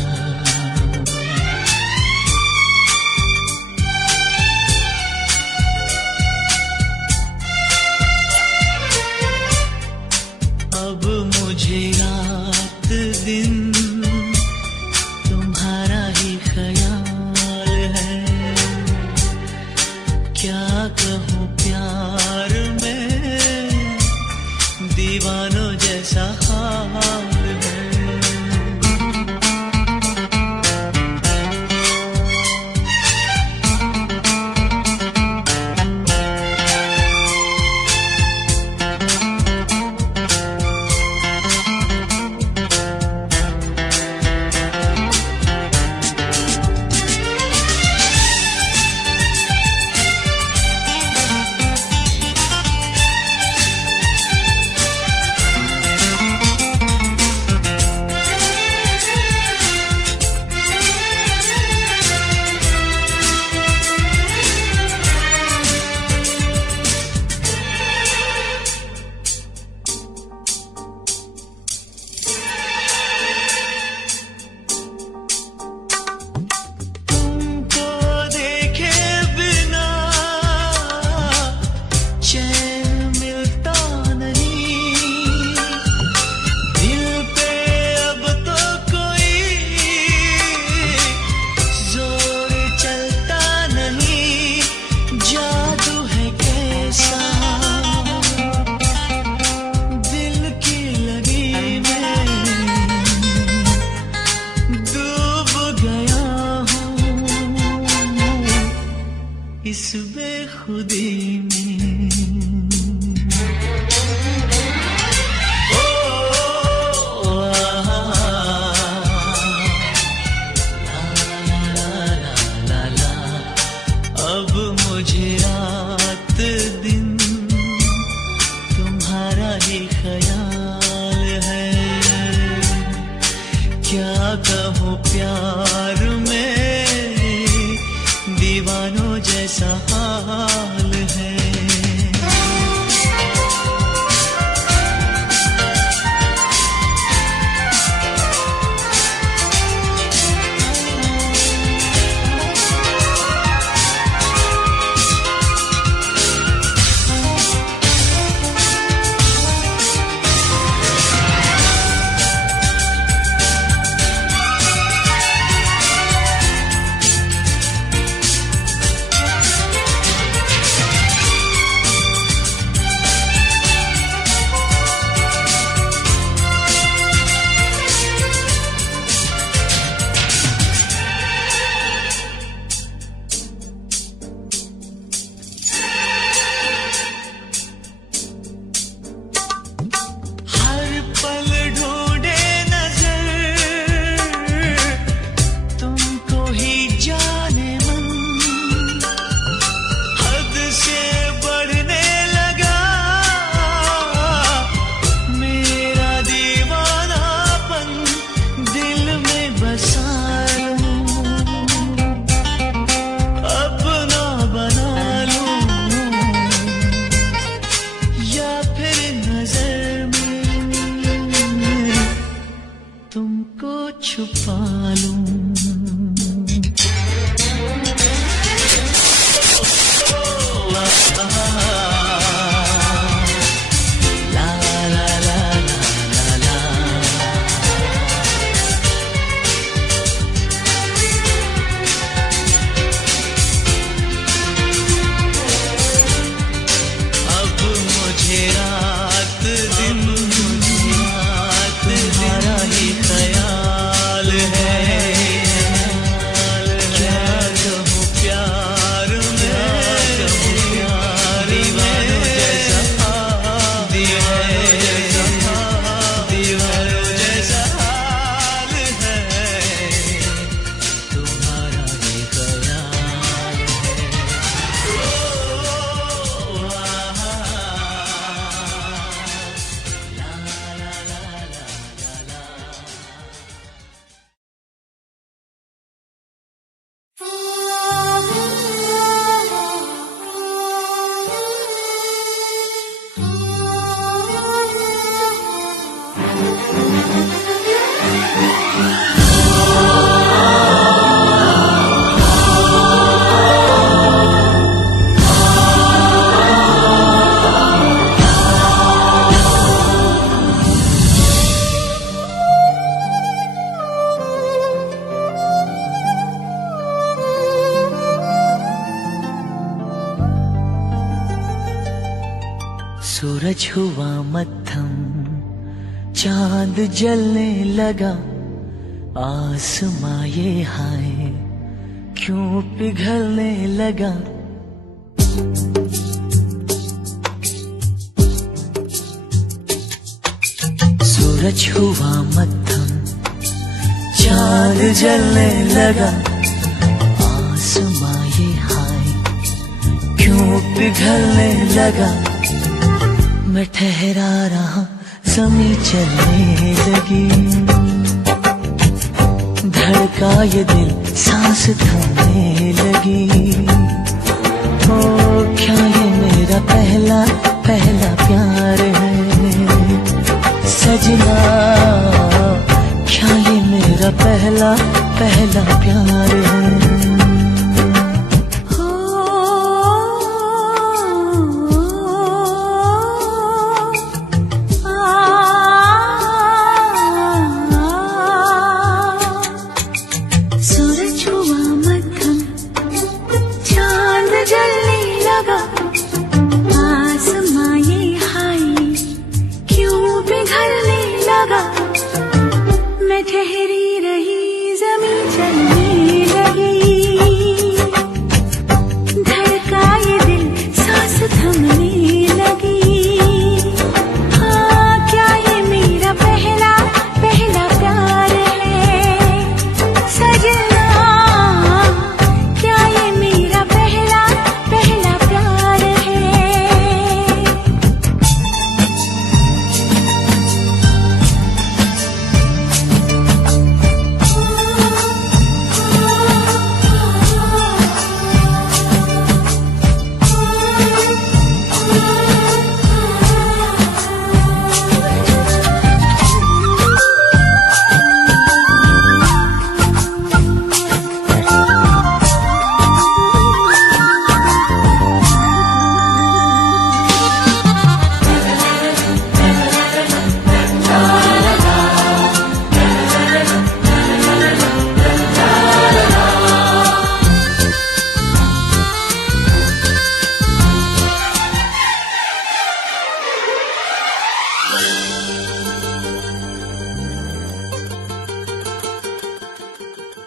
कहूँ प्यार में दीवानों जैसा हाल है। छुपा लूं। सूरज हुआ मद्धम, चांद जलने लगा, आसमां ये हाय क्यों पिघलने लगा। सूरज हुआ मद्धम, चांद जलने लगा, आसमां ये हाय क्यों पिघलने लगा। मैं ठहरा रहा, ज़मीं चलने लगी, धड़का ये दिल, सांस थमने लगी। ओ क्या ये मेरा पहला पहला प्यार है सजना, क्या ये मेरा पहला पहला प्यार है। मैं ठहरी रही, ज़मीं चलने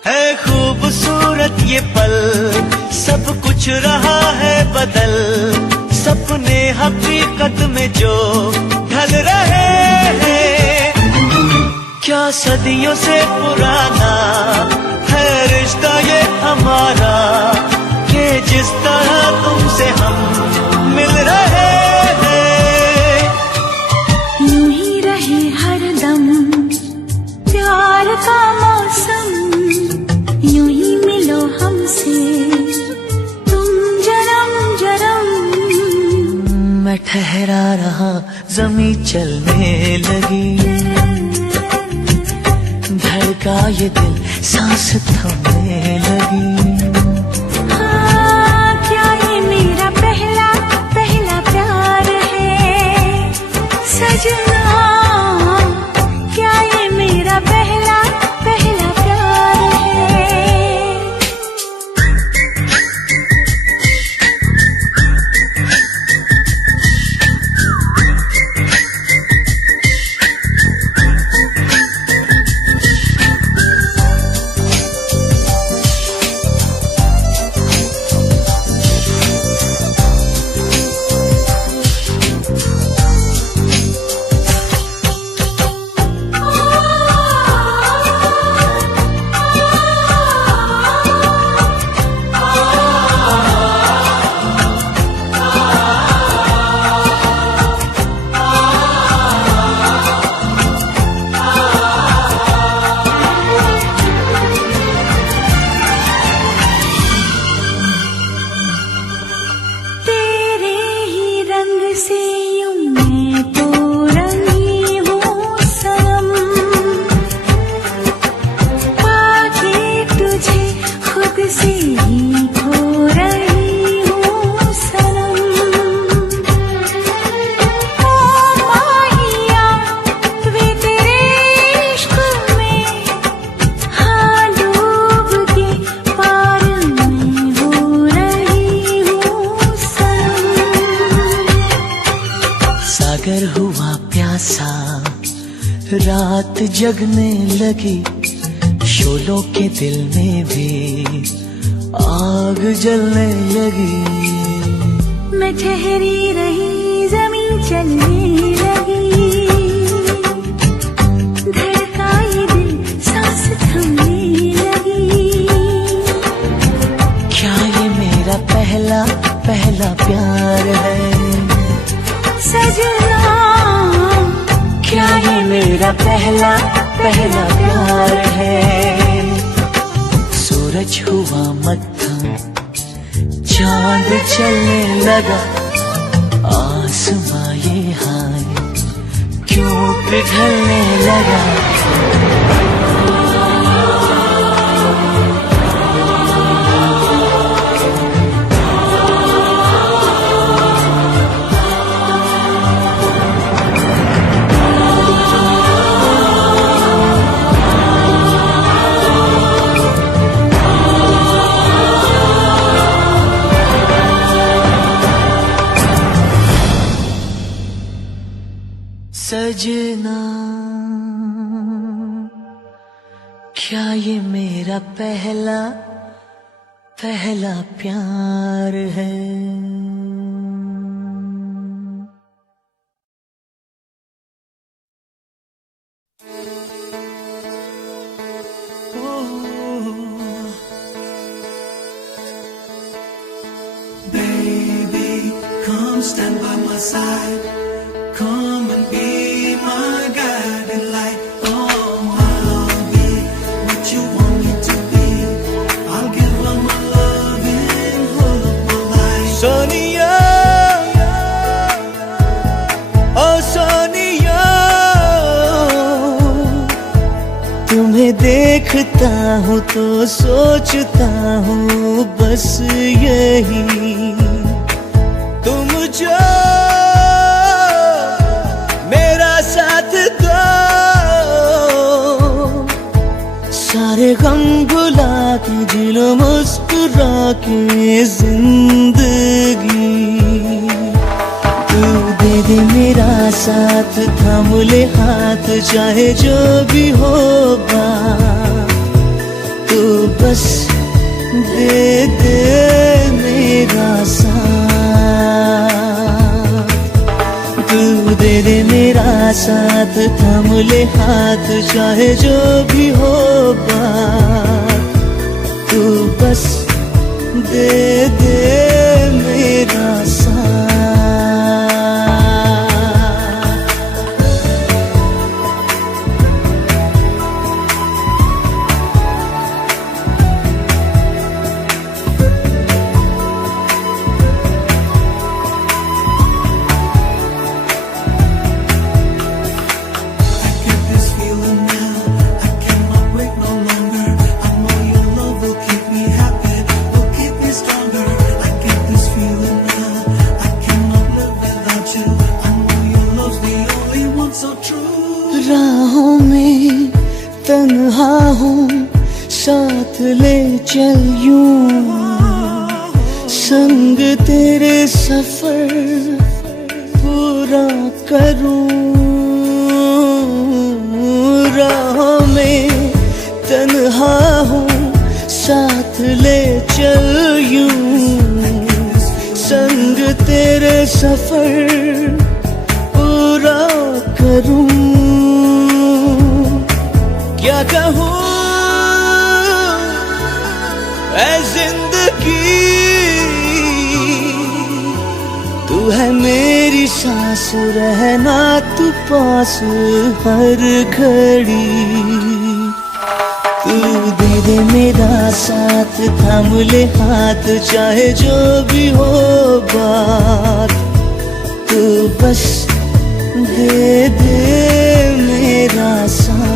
है खूबसूरत ये पल, सब कुछ रहा है बदल, सपने हकीकत में जो ढल रहे हैं। क्या सदियों से पुराना है रिश्ता ये हमारा, कि जिस तरह तुमसे हम मिल रहे हैं। यूं ही रहे हरदम प्यार का मौसम, यूं ही मिलो हमसे तुम जरम जरम। मैं ठहरा रहा जमी चलने लगी, धड़का ये दिल सांस थमने लगी। हाँ, क्या ये मेरा पहला पहला प्यार है सजना, क्या ये मेरा पहला पहला प्यार है। सागर हुआ प्यासा, रात जगने लगी, शोलों के दिल में भी आग जलने लगी। मैं ठहरी रही जमीन चलने लगी, धड़का ये दिल सांस थमने लगी। क्या ये मेरा पहला पहला प्यार है सजना, क्या ये मेरा पहला पहला प्यार है। सूरज हुआ मत्थम, चांद चलने लगा, आसमां ये हाय क्यों पिघलने लगा। सजना, क्या ये मेरा पहला पहला प्यार है। Baby, come stand by my side. Come and be my guiding light. Oh, I'll be what you want me to be. I'll give all my love and hold up my life. Sonia, ओ सोनिया, तुम्हें देखता हूँ तो सोचता हूँ बस यही, तुम जो मेरा साथ दो, सारे गम भुला के जी लो मुस्कुरा के जिंदगी। तू दे दे मेरा साथ, थाम ले हाथ, चाहे जो भी होगा, तू बस दे दे मेरा साथ। तू दे दे मेरा साथ, थाम ले हाथ, चाहे जो भी होगा, तू बस दे दे मेरा साथ। राहों में तन्हा हूँ, साथ ले चल यूं, संग तेरे सफर पूरा करूं। राहों में तन्हा हूँ, साथ ले चल यूं, संग तेरे सफर पूरा करूं। क्या कहूँ ऐ जिंदगी, तू है मेरी सांस, रहना तू पास हर घड़ी। तू दे दे मेरा साथ, थाम ले हाथ, चाहे जो भी हो बात, तू बस दे दे मेरा साथ।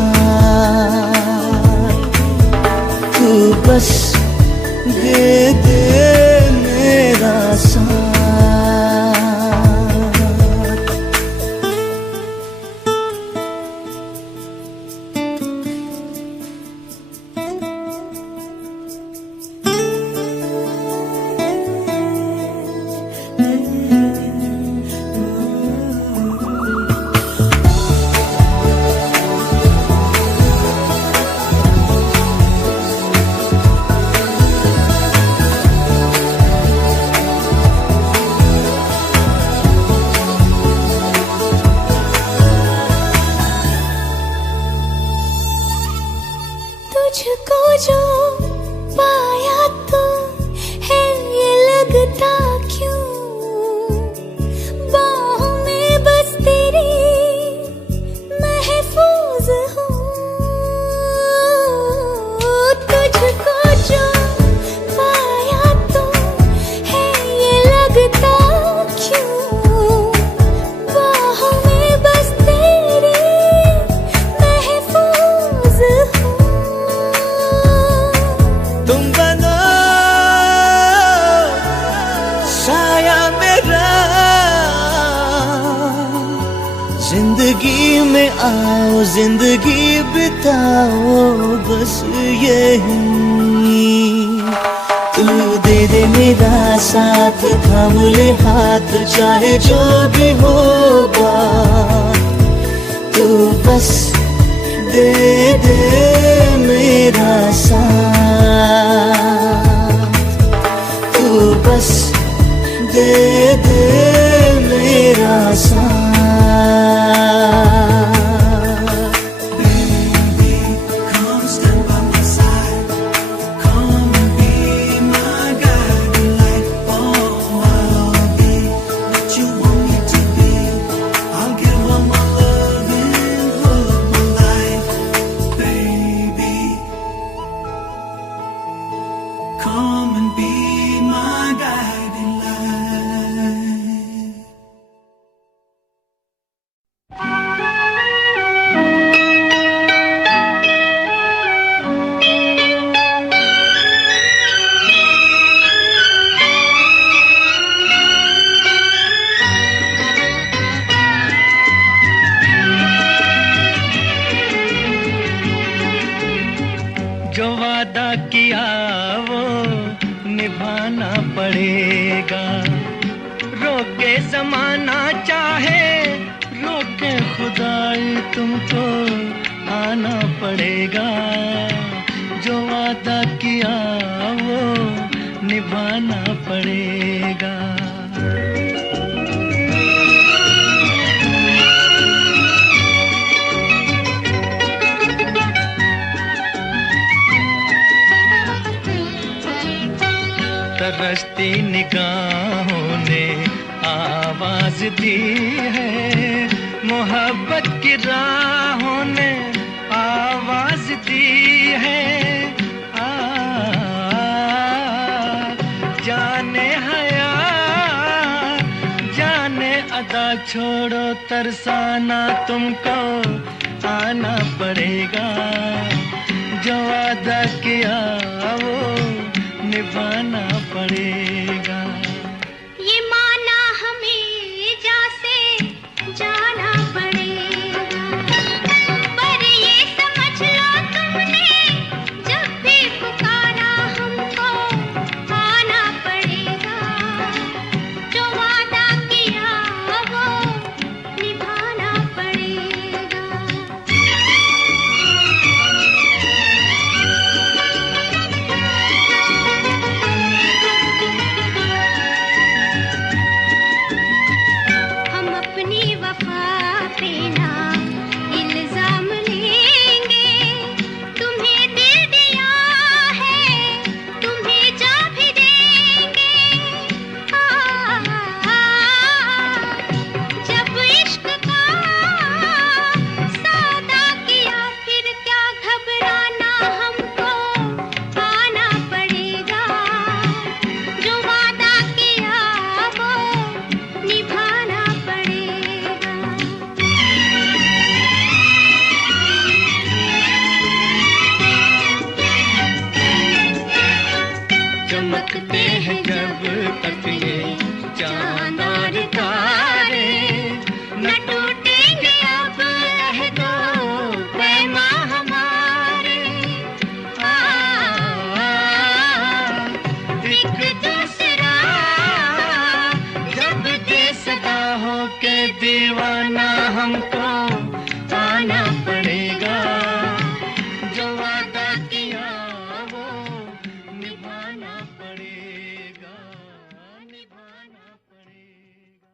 तू बस दे दे मेरा साथ। तुझको जो पाया तो है ये लगता क्यों, बाहों में बस तेरी महफूज हूँ। तुझको जो पाया तो है ये लगता क्यों, बाहों में बस तेरी महफूज हूँ। तुम बनो साया मेरा, जिंदगी में आओ, जिंदगी बिताओ बस यही। तू दे दे मेरा साथ, थाम ले हाथ, चाहे जो भी होगा, तू बस दे दे मेरा साथ। तू बस दे दे मेरा साथ। Come and be my guide. के खुदाई तुमको आना पड़ेगा, जो वादा किया वो निभाना पड़ेगा। तरसती निगाहों ने आवाज दी है, मोहब्बत की राहों ने आवाज दी है। जाने हया जाने अदा छोड़ो तरसाना तुमको आना पड़ेगा, जो वादा किया वो निभाना पड़ेगा। ये माना हमें जैसे जाना पड़ेगा, पर ये समझ लो तुमने जब भी पुकारा हमको आना पड़ेगा, जो वादा किया वो निभाना पड़ेगा। चमकते हैं जब तक ये चांद और तारे, न टूटेंगे अब अहदो पैमा हमारे। एक दूसरा जब दे सदा हो के दीवाना हमको आना पड़ेगा, जो वादा किया वो निभाना पड़ेगा, निभाना पड़ेगा।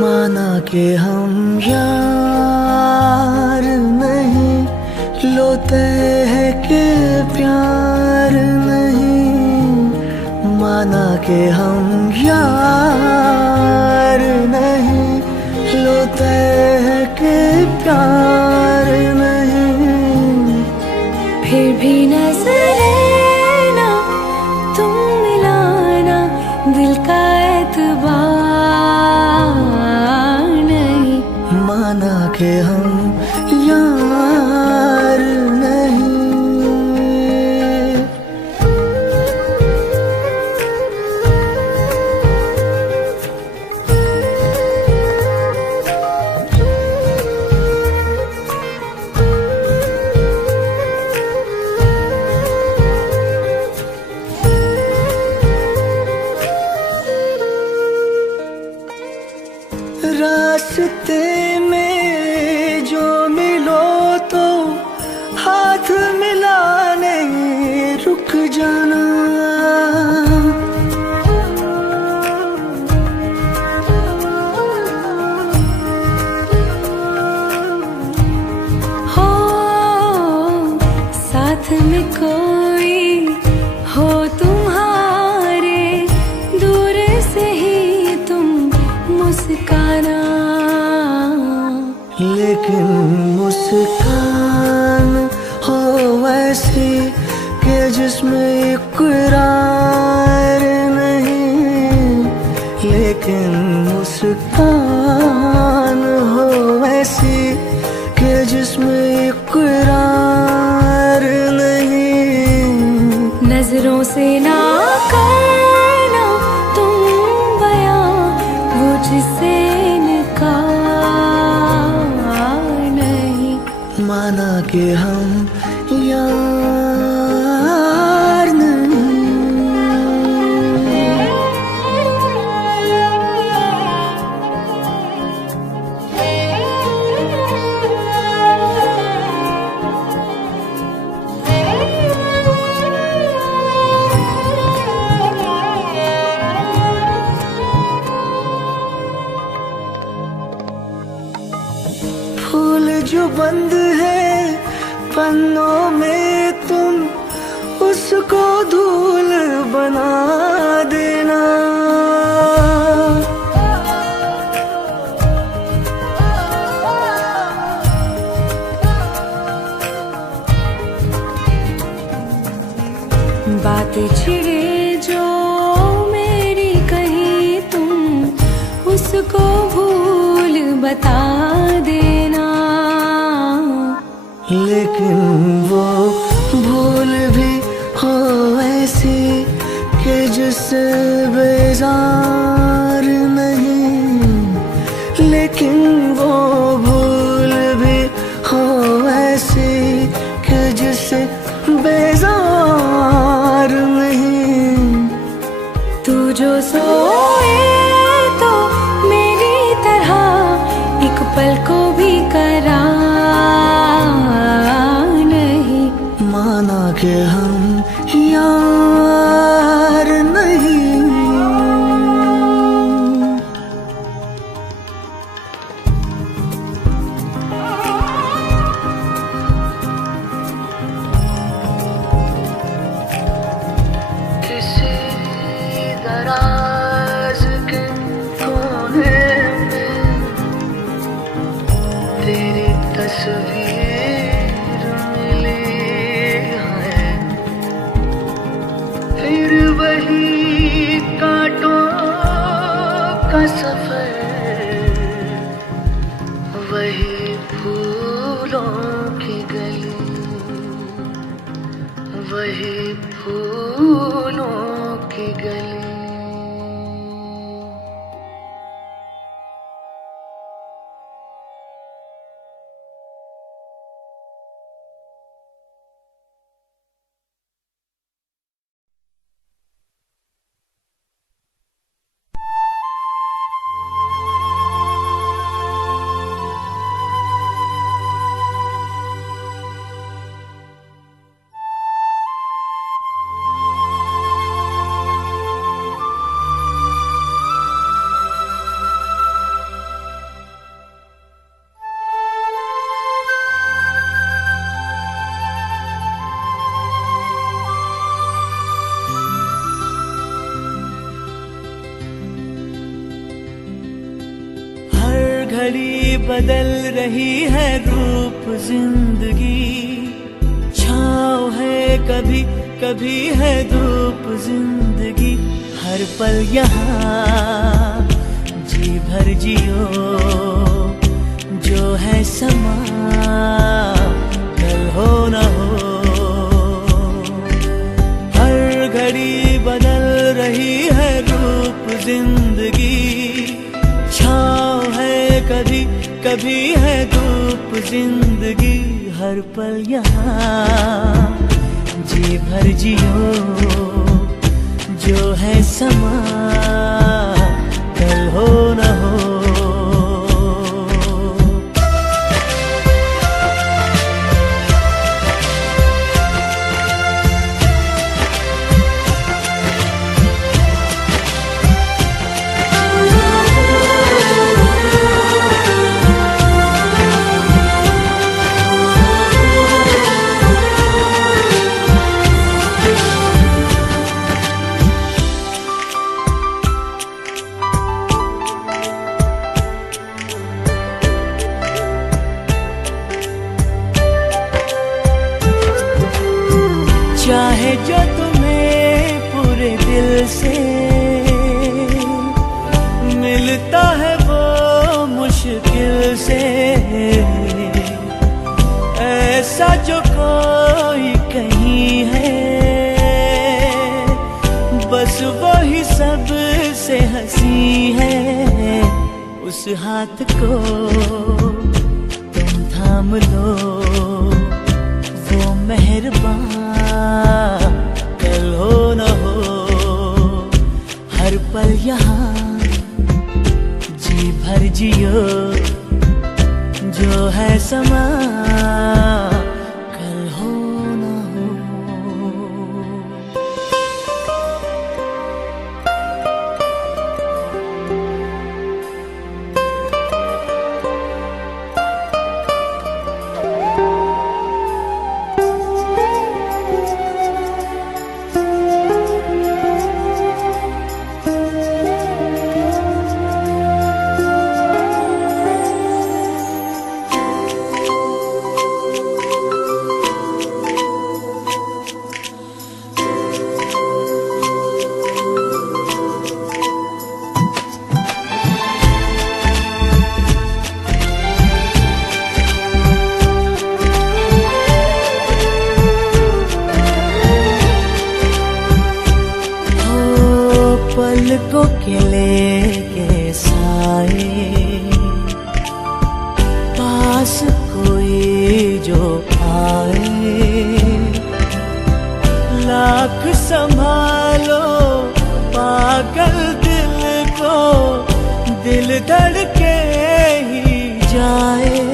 माना कि हम यार नहीं, लोते हैं कि प्यार नहीं। माना कि हम यार नहीं, लोते हैं कि प्यार नहीं। फिर भी नजरे ना तुम मिलाना, दिल का एतबार नहीं। माना कि हम यार नहीं। लेकिन मुस्कान हो ऐसी कि जिसमें इकरार नहीं। नजरों से ना करना तुम बयां वो जिससे इनकार नहीं। माना कि हम यार नहीं। फूल जो बंद है पन्नों में तुम उसको धूल बना देना। बातें छिड़े जो मेरी कही तुम उसको भूल बता देना। लेकिन वो भूल भी हो ऐसी कि जिससे बेजार नहीं। लेकिन वो भूल भी हो ऐसी कि जिससे बेजार नहीं। तू जो सोए तो मेरी तरह एक पल को भी करार नहीं। माना कि हम यार नहीं। किसी दराज के कोने में तेरी तस्वीर मिली है। फिर वही कांटों का सफर, वही फूलों की गली, वही फूलों की गली। घड़ी बदल रही है रूप जिंदगी। छाँव है कभी कभी है धूप जिंदगी। हर पल यहाँ जी भर जियो जो है समा कल हो न हो। हर घड़ी बदल रही है रूप जिंदगी। छाँव है कभी कभी है धूप जिंदगी। हर पल यहाँ जी भर जियो जो है समा कल हो न हो। चाहे जो तुम्हें पूरे दिल से मिलता है वो मुश्किल से, ऐसा जो कोई कहीं है, बस वही सबसे हंसी है। उस हाथ को तुम थाम लो, वो मेहरबान कल हो न हो। हर पल यहाँ जी भर जियो, जो है समा कल हो न हो। पलकों के लेके साए, पास कोई जो आए। लाख संभालो पागल दिल को, दिल धड़के ही जाए।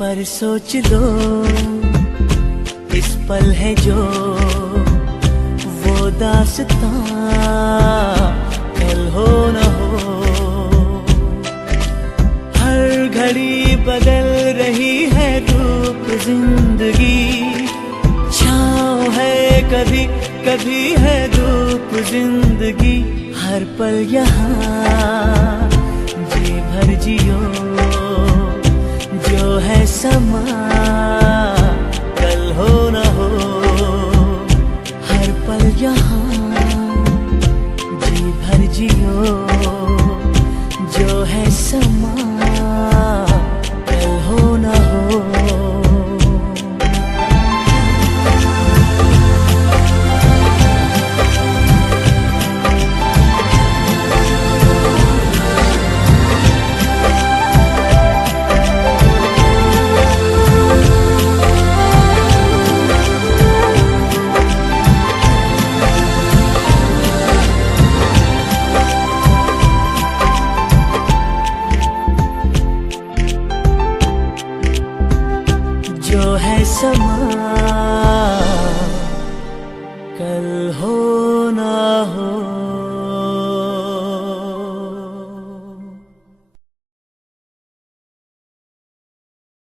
पर सोच लो इस पल है जो वो दास्तां कल हो न हो। हर घड़ी बदल रही है रूप जिंदगी, छाँव है कभी कभी है धूप जिंदगी। हर पल यहाँ जी भर जियो, जो है समा कल हो न हो। हर पल यहाँ जी भर जियो, जो है समा कल हो न हो। जो है समा कल हो